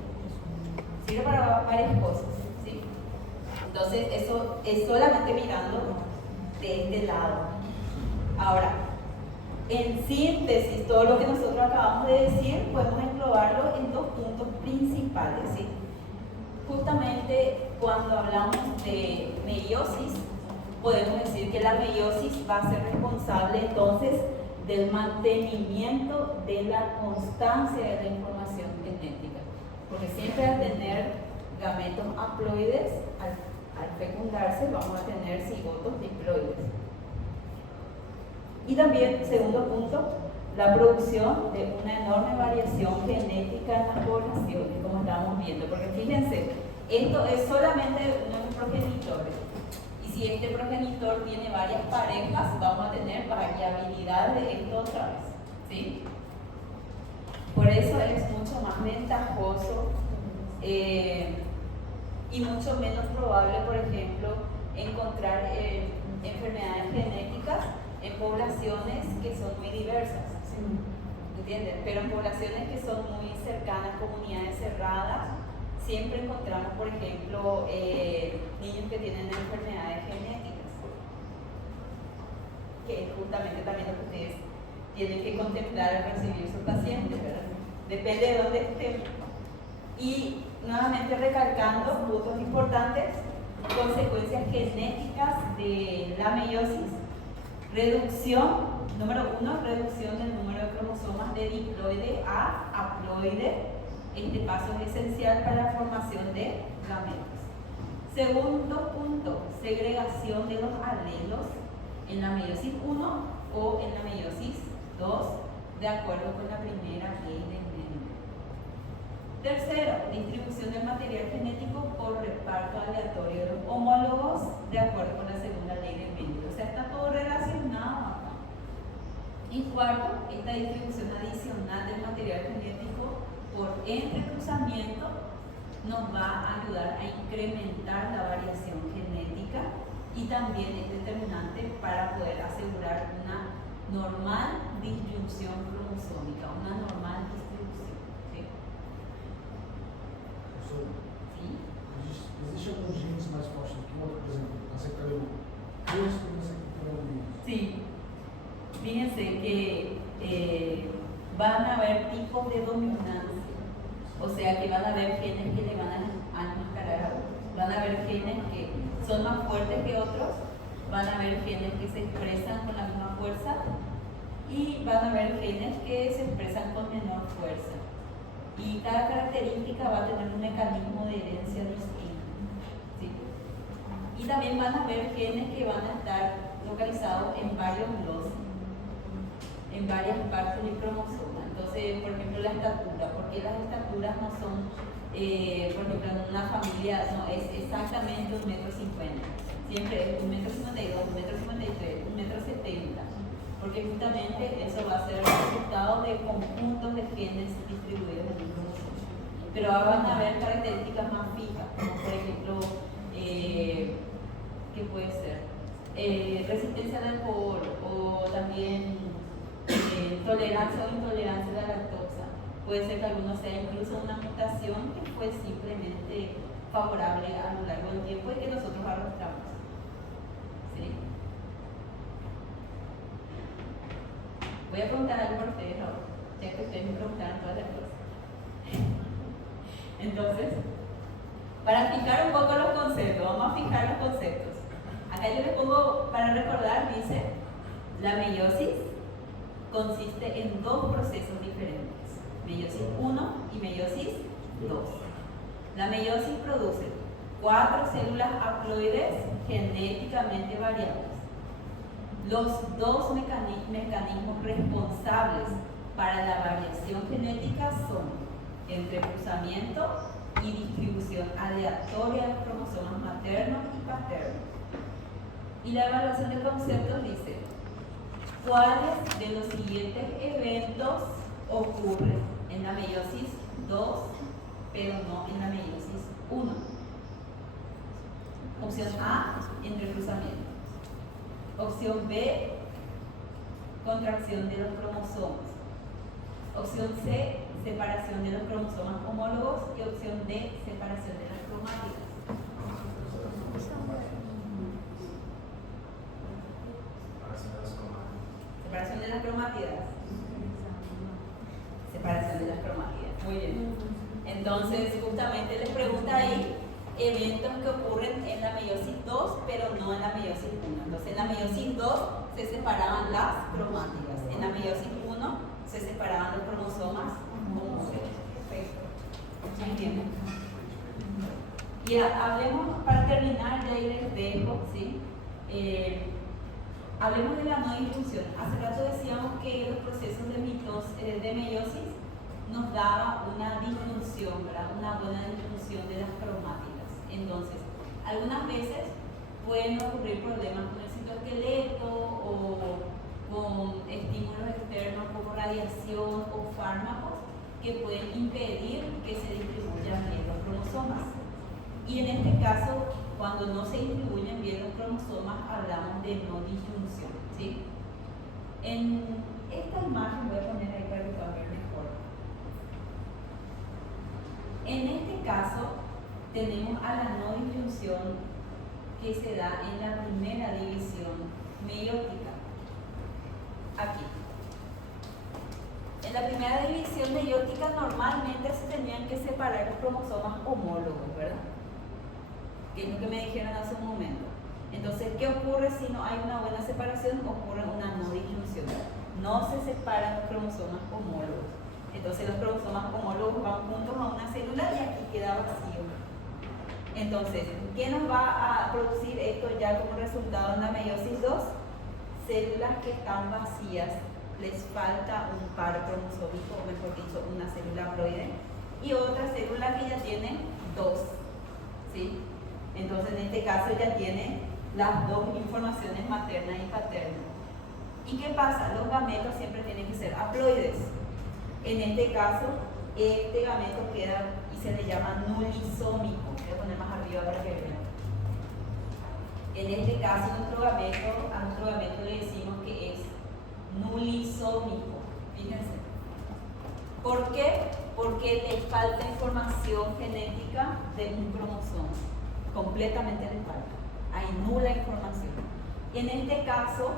Sirve para varias cosas, ¿sí? Entonces, eso es solamente mirando de este lado. Ahora, en síntesis, todo lo que nosotros acabamos de decir, podemos englobarlo en dos puntos principales, ¿sí? Justamente cuando hablamos de meiosis, podemos decir que la meiosis va a ser responsable entonces del mantenimiento de la constancia de la información genética. Porque siempre al tener gametos haploides, al fecundarse, vamos a tener cigotos diploides. Y también, segundo punto, la producción de una enorme variación genética en las poblaciones, como estamos viendo. Porque fíjense, esto es solamente uno de los progenitores. Y si este progenitor tiene varias parejas, vamos a tener variabilidad de esto otra vez, ¿sí? Por eso es mucho más ventajoso y mucho menos probable, por ejemplo, encontrar enfermedades genéticas en poblaciones que son muy diversas, ¿entienden? Pero en poblaciones que son muy cercanas, comunidades cerradas, siempre encontramos, por ejemplo, niños que tienen enfermedades genéticas, que es justamente también lo que ustedes tienen que contemplar al recibir sus pacientes, ¿verdad? Depende de dónde estén. Y nuevamente recalcando puntos importantes, consecuencias genéticas de la meiosis. Reducción, número 1, reducción del número de cromosomas de diploide a haploide. Este paso es esencial para la formación de gametos. Segundo punto, segregación de los alelos en la meiosis 1 o en la meiosis 2, de acuerdo con la primera ley de Mendel. Tercero, distribución del material genético por reparto aleatorio de los homólogos, de acuerdo con la segunda ley de Mendel. O sea, está todo relacionado acá. Y cuarto, esta distribución adicional del material genético por entrecruzamiento nos va a ayudar a incrementar la variación genética y también es determinante para poder asegurar una normal disyunción cromosómica, una normal distribución. ¿Sí? Professor, ¿Sí? existe alguns genes mais fortes do que outros, por exemplo, na sectaria 1, e na sectaria 1. Sí. Fíjense que van a haber tipos de dominancia, o sea que van a haber genes que le van a enmascarar a otros, van a haber genes que son más fuertes que otros, van a haber genes que se expresan con la misma fuerza y van a haber genes que se expresan con menor fuerza. Y cada característica va a tener un mecanismo de herencia distinto. ¿Sí? Y también van a haber genes que van a estar localizados en varios glossos, en varias partes del cromosoma. Entonces, por ejemplo, la estatura, porque las estaturas no son, por ejemplo, en una familia, no es exactamente 1,50 m. Siempre es 1,52 m, 1,53 m, 1,70 m, porque justamente eso va a ser el resultado de conjuntos de genes distribuidos en un cromosoma. Pero ahora van a haber características más fijas, como por ejemplo, ¿qué puede ser? Resistencia al alcohol o también tolerancia o intolerancia a la lactosa. Puede ser que alguno sea incluso una mutación que fue simplemente favorable a lo largo del tiempo y que nosotros arrastramos. ¿Sí? Voy a preguntar algo por ustedes ahora, ya que ustedes me preguntaron todas las cosas. Entonces, para fijar un poco los conceptos, vamos a fijar los conceptos. Acá yo les pongo, para recordar, dice, la meiosis consiste en dos procesos diferentes, meiosis 1 y meiosis 2. La meiosis produce 4 células haploides genéticamente variables. Los dos mecanismos responsables para la variación genética son entrecruzamiento y distribución aleatoria de los cromosomas maternos y paternos. Y la evaluación de conceptos dice: ¿cuáles de los siguientes eventos ocurren en la meiosis 2, pero no en la meiosis 1? Opción A, entrecruzamiento. Opción B, contracción de los cromosomas. Opción C, separación de los cromosomas homólogos. Y opción D, separación de las cromátidas. Separación de las cromátidas. Separación de las cromátidas. Muy bien. Entonces, justamente les pregunta ahí eventos que ocurren en la meiosis 2, pero no en la meiosis 1. Entonces, en la meiosis 2 se separaban las cromátidas. En la meiosis 1 se separaban los cromosomas homólogos. Perfecto. ¿Entienden? Y hablemos, para terminar, ya ahí les dejo, ¿sí? Hablemos de la no disyunción. Hace rato decíamos que los procesos de meiosis nos daba una disyunción, ¿verdad? Una buena disyunción de las cromátidas. Entonces, algunas veces pueden ocurrir problemas con el citoesqueleto o con estímulos externos como radiación o fármacos que pueden impedir que se distribuyan bien los cromosomas. Y en este caso, cuando no se distribuyen bien los cromosomas, hablamos de no disyunción, ¿sí? En esta imagen voy a poner ahí para que puedan ver mejor. En este caso, tenemos a la no disyunción que se da en la primera división meiótica. Aquí. En la primera división meiótica normalmente se tenían que separar los cromosomas homólogos, ¿verdad? Que es lo que me dijeron hace un momento. Entonces, ¿qué ocurre si no hay una buena separación? Ocurre una no disyunción. No se separan los cromosomas homólogos. Entonces, los cromosomas homólogos van juntos a una célula y aquí queda vacío. Entonces, ¿qué nos va a producir esto ya como resultado en la meiosis 2? Células que están vacías, les falta un par cromosómico, o mejor dicho, una célula haploide, y otra célula que ya tiene 2, ¿sí? Entonces, en este caso ya tiene las dos informaciones materna y paterna. ¿Y qué pasa? Los gametos siempre tienen que ser haploides. En este caso, este gameto queda y se le llama nulisómico. Voy a poner más arriba para que vean. En este caso, a nuestro gameto le decimos que es nulisómico. Fíjense. ¿Por qué? Porque le falta información genética de un cromosoma. Completamente le falta. Hay nula información. En este caso,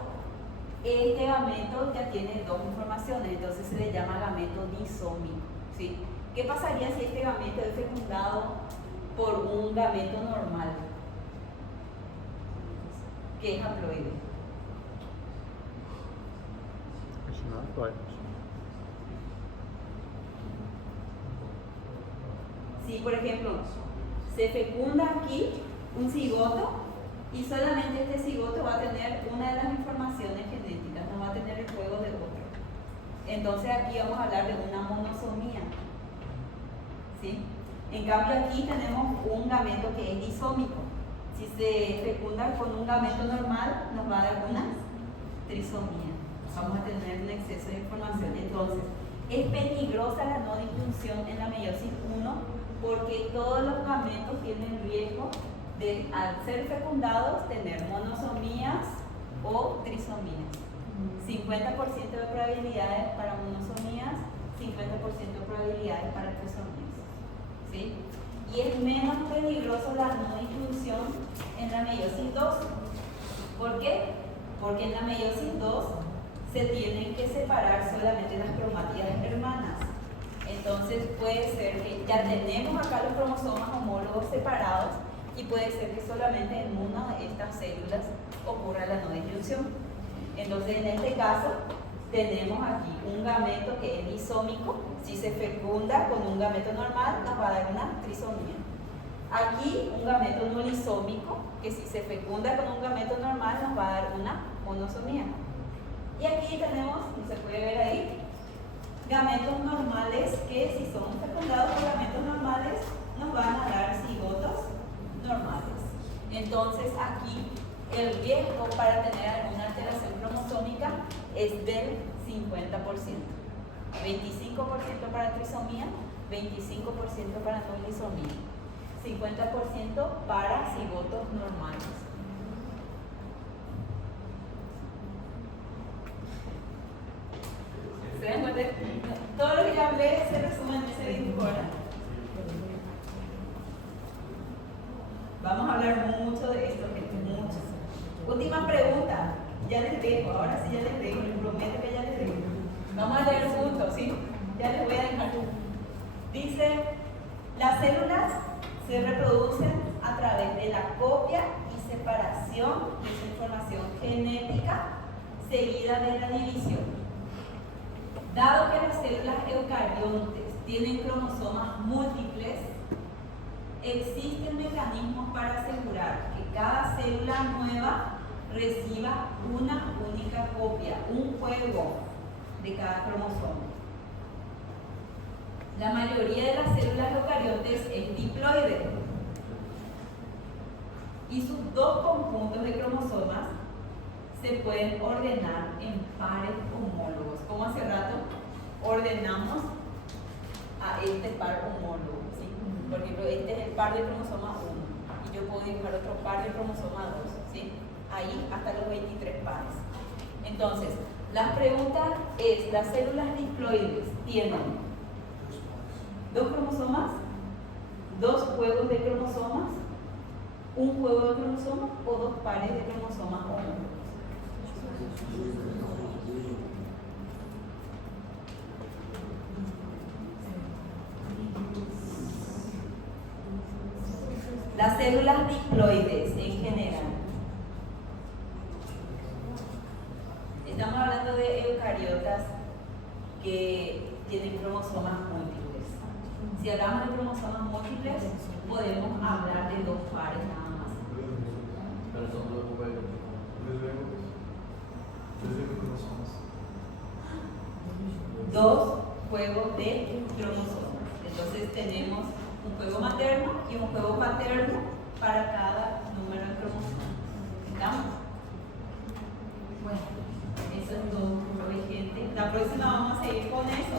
este gameto ya tiene dos informaciones, entonces se le llama gameto disómico. ¿Sí? ¿Qué pasaría si este gameto es fecundado por un gameto normal? Que es haploide. Es una toalla. Si, por ejemplo, se fecunda aquí un cigoto y solamente este cigoto va a tener una de las informaciones genéticas, no va a tener el juego de otro. Entonces aquí vamos a hablar de una monosomía. ¿Sí? En cambio aquí tenemos un gameto que es disómico. Si se fecunda con un gameto normal, nos va a dar una trisomía. Vamos a tener un exceso de información. Entonces, es peligrosa la no disjunción en la meiosis 1 porque todos los gametos tienen riesgo de, al ser fecundados, tener monosomías o trisomías. 50% de probabilidades para monosomías, 50% de probabilidades para trisomías. ¿Sí? Y es menos peligroso la no disjunción en la meiosis 2. ¿Por qué? Porque en la meiosis 2 se tienen que separar solamente las cromátidas hermanas. Entonces puede ser que ya tenemos acá los cromosomas homólogos separados y puede ser que solamente en una de estas células ocurra la no disyunción. Entonces en este caso tenemos aquí un gameto que es disómico. Si se fecunda con un gameto normal nos va a dar una trisomía. Aquí un gameto nulisómico que si se fecunda con un gameto normal nos va a dar una monosomía. Y aquí tenemos, como se puede ver ahí, gametos normales que si son fecundados con gametos normales nos van a dar cigotos normales. Entonces aquí el riesgo para tener alguna alteración cromosómica es del 50%. 25% para trisomía, 25% para nulisomía, 50% para cigotos normales. ¿Se dan cuenta? Todo lo que yo hablé se resume en ese dibujo, ¿verdad? Vamos a hablar mucho de esto, gente, mucho. Última pregunta, ya les dejo, ahora sí ya les dejo, les prometo que ya les dejo. Vamos a leer juntos, ¿sí? Ya les voy a dejar. Dice, las células se reproducen a través de la copia y separación de su información genética seguida de la división. Dado que las células eucariontes tienen cromosomas múltiples, existen mecanismos para asegurar que cada célula nueva reciba una única copia, un juego de cada cromosoma. La mayoría de las células eucariontes es diploide y sus dos conjuntos de cromosomas se pueden ordenar en pares homólogos. Como hace rato ordenamos a este par homólogo, ¿sí? Por ejemplo, este es el par de cromosoma 1 y yo puedo dibujar otro par de cromosoma 2, ¿sí? Ahí hasta los 23 pares. Entonces, la pregunta es, ¿las células diploides tienen dos cromosomas, dos juegos de cromosomas, un juego de cromosomas o dos pares de cromosomas homólogos? Las células diploides en general. Estamos hablando de eucariotas que tienen cromosomas múltiples. Si hablamos de cromosomas múltiples, podemos hablar de dos pares nada más. Pero son dos juegos. Dos juegos de cromosomas. Entonces tenemos un juego materno y un juego paterno para cada número de cromosomas. ¿Estamos? Bueno, eso es todo, gente. La próxima vamos a seguir con eso.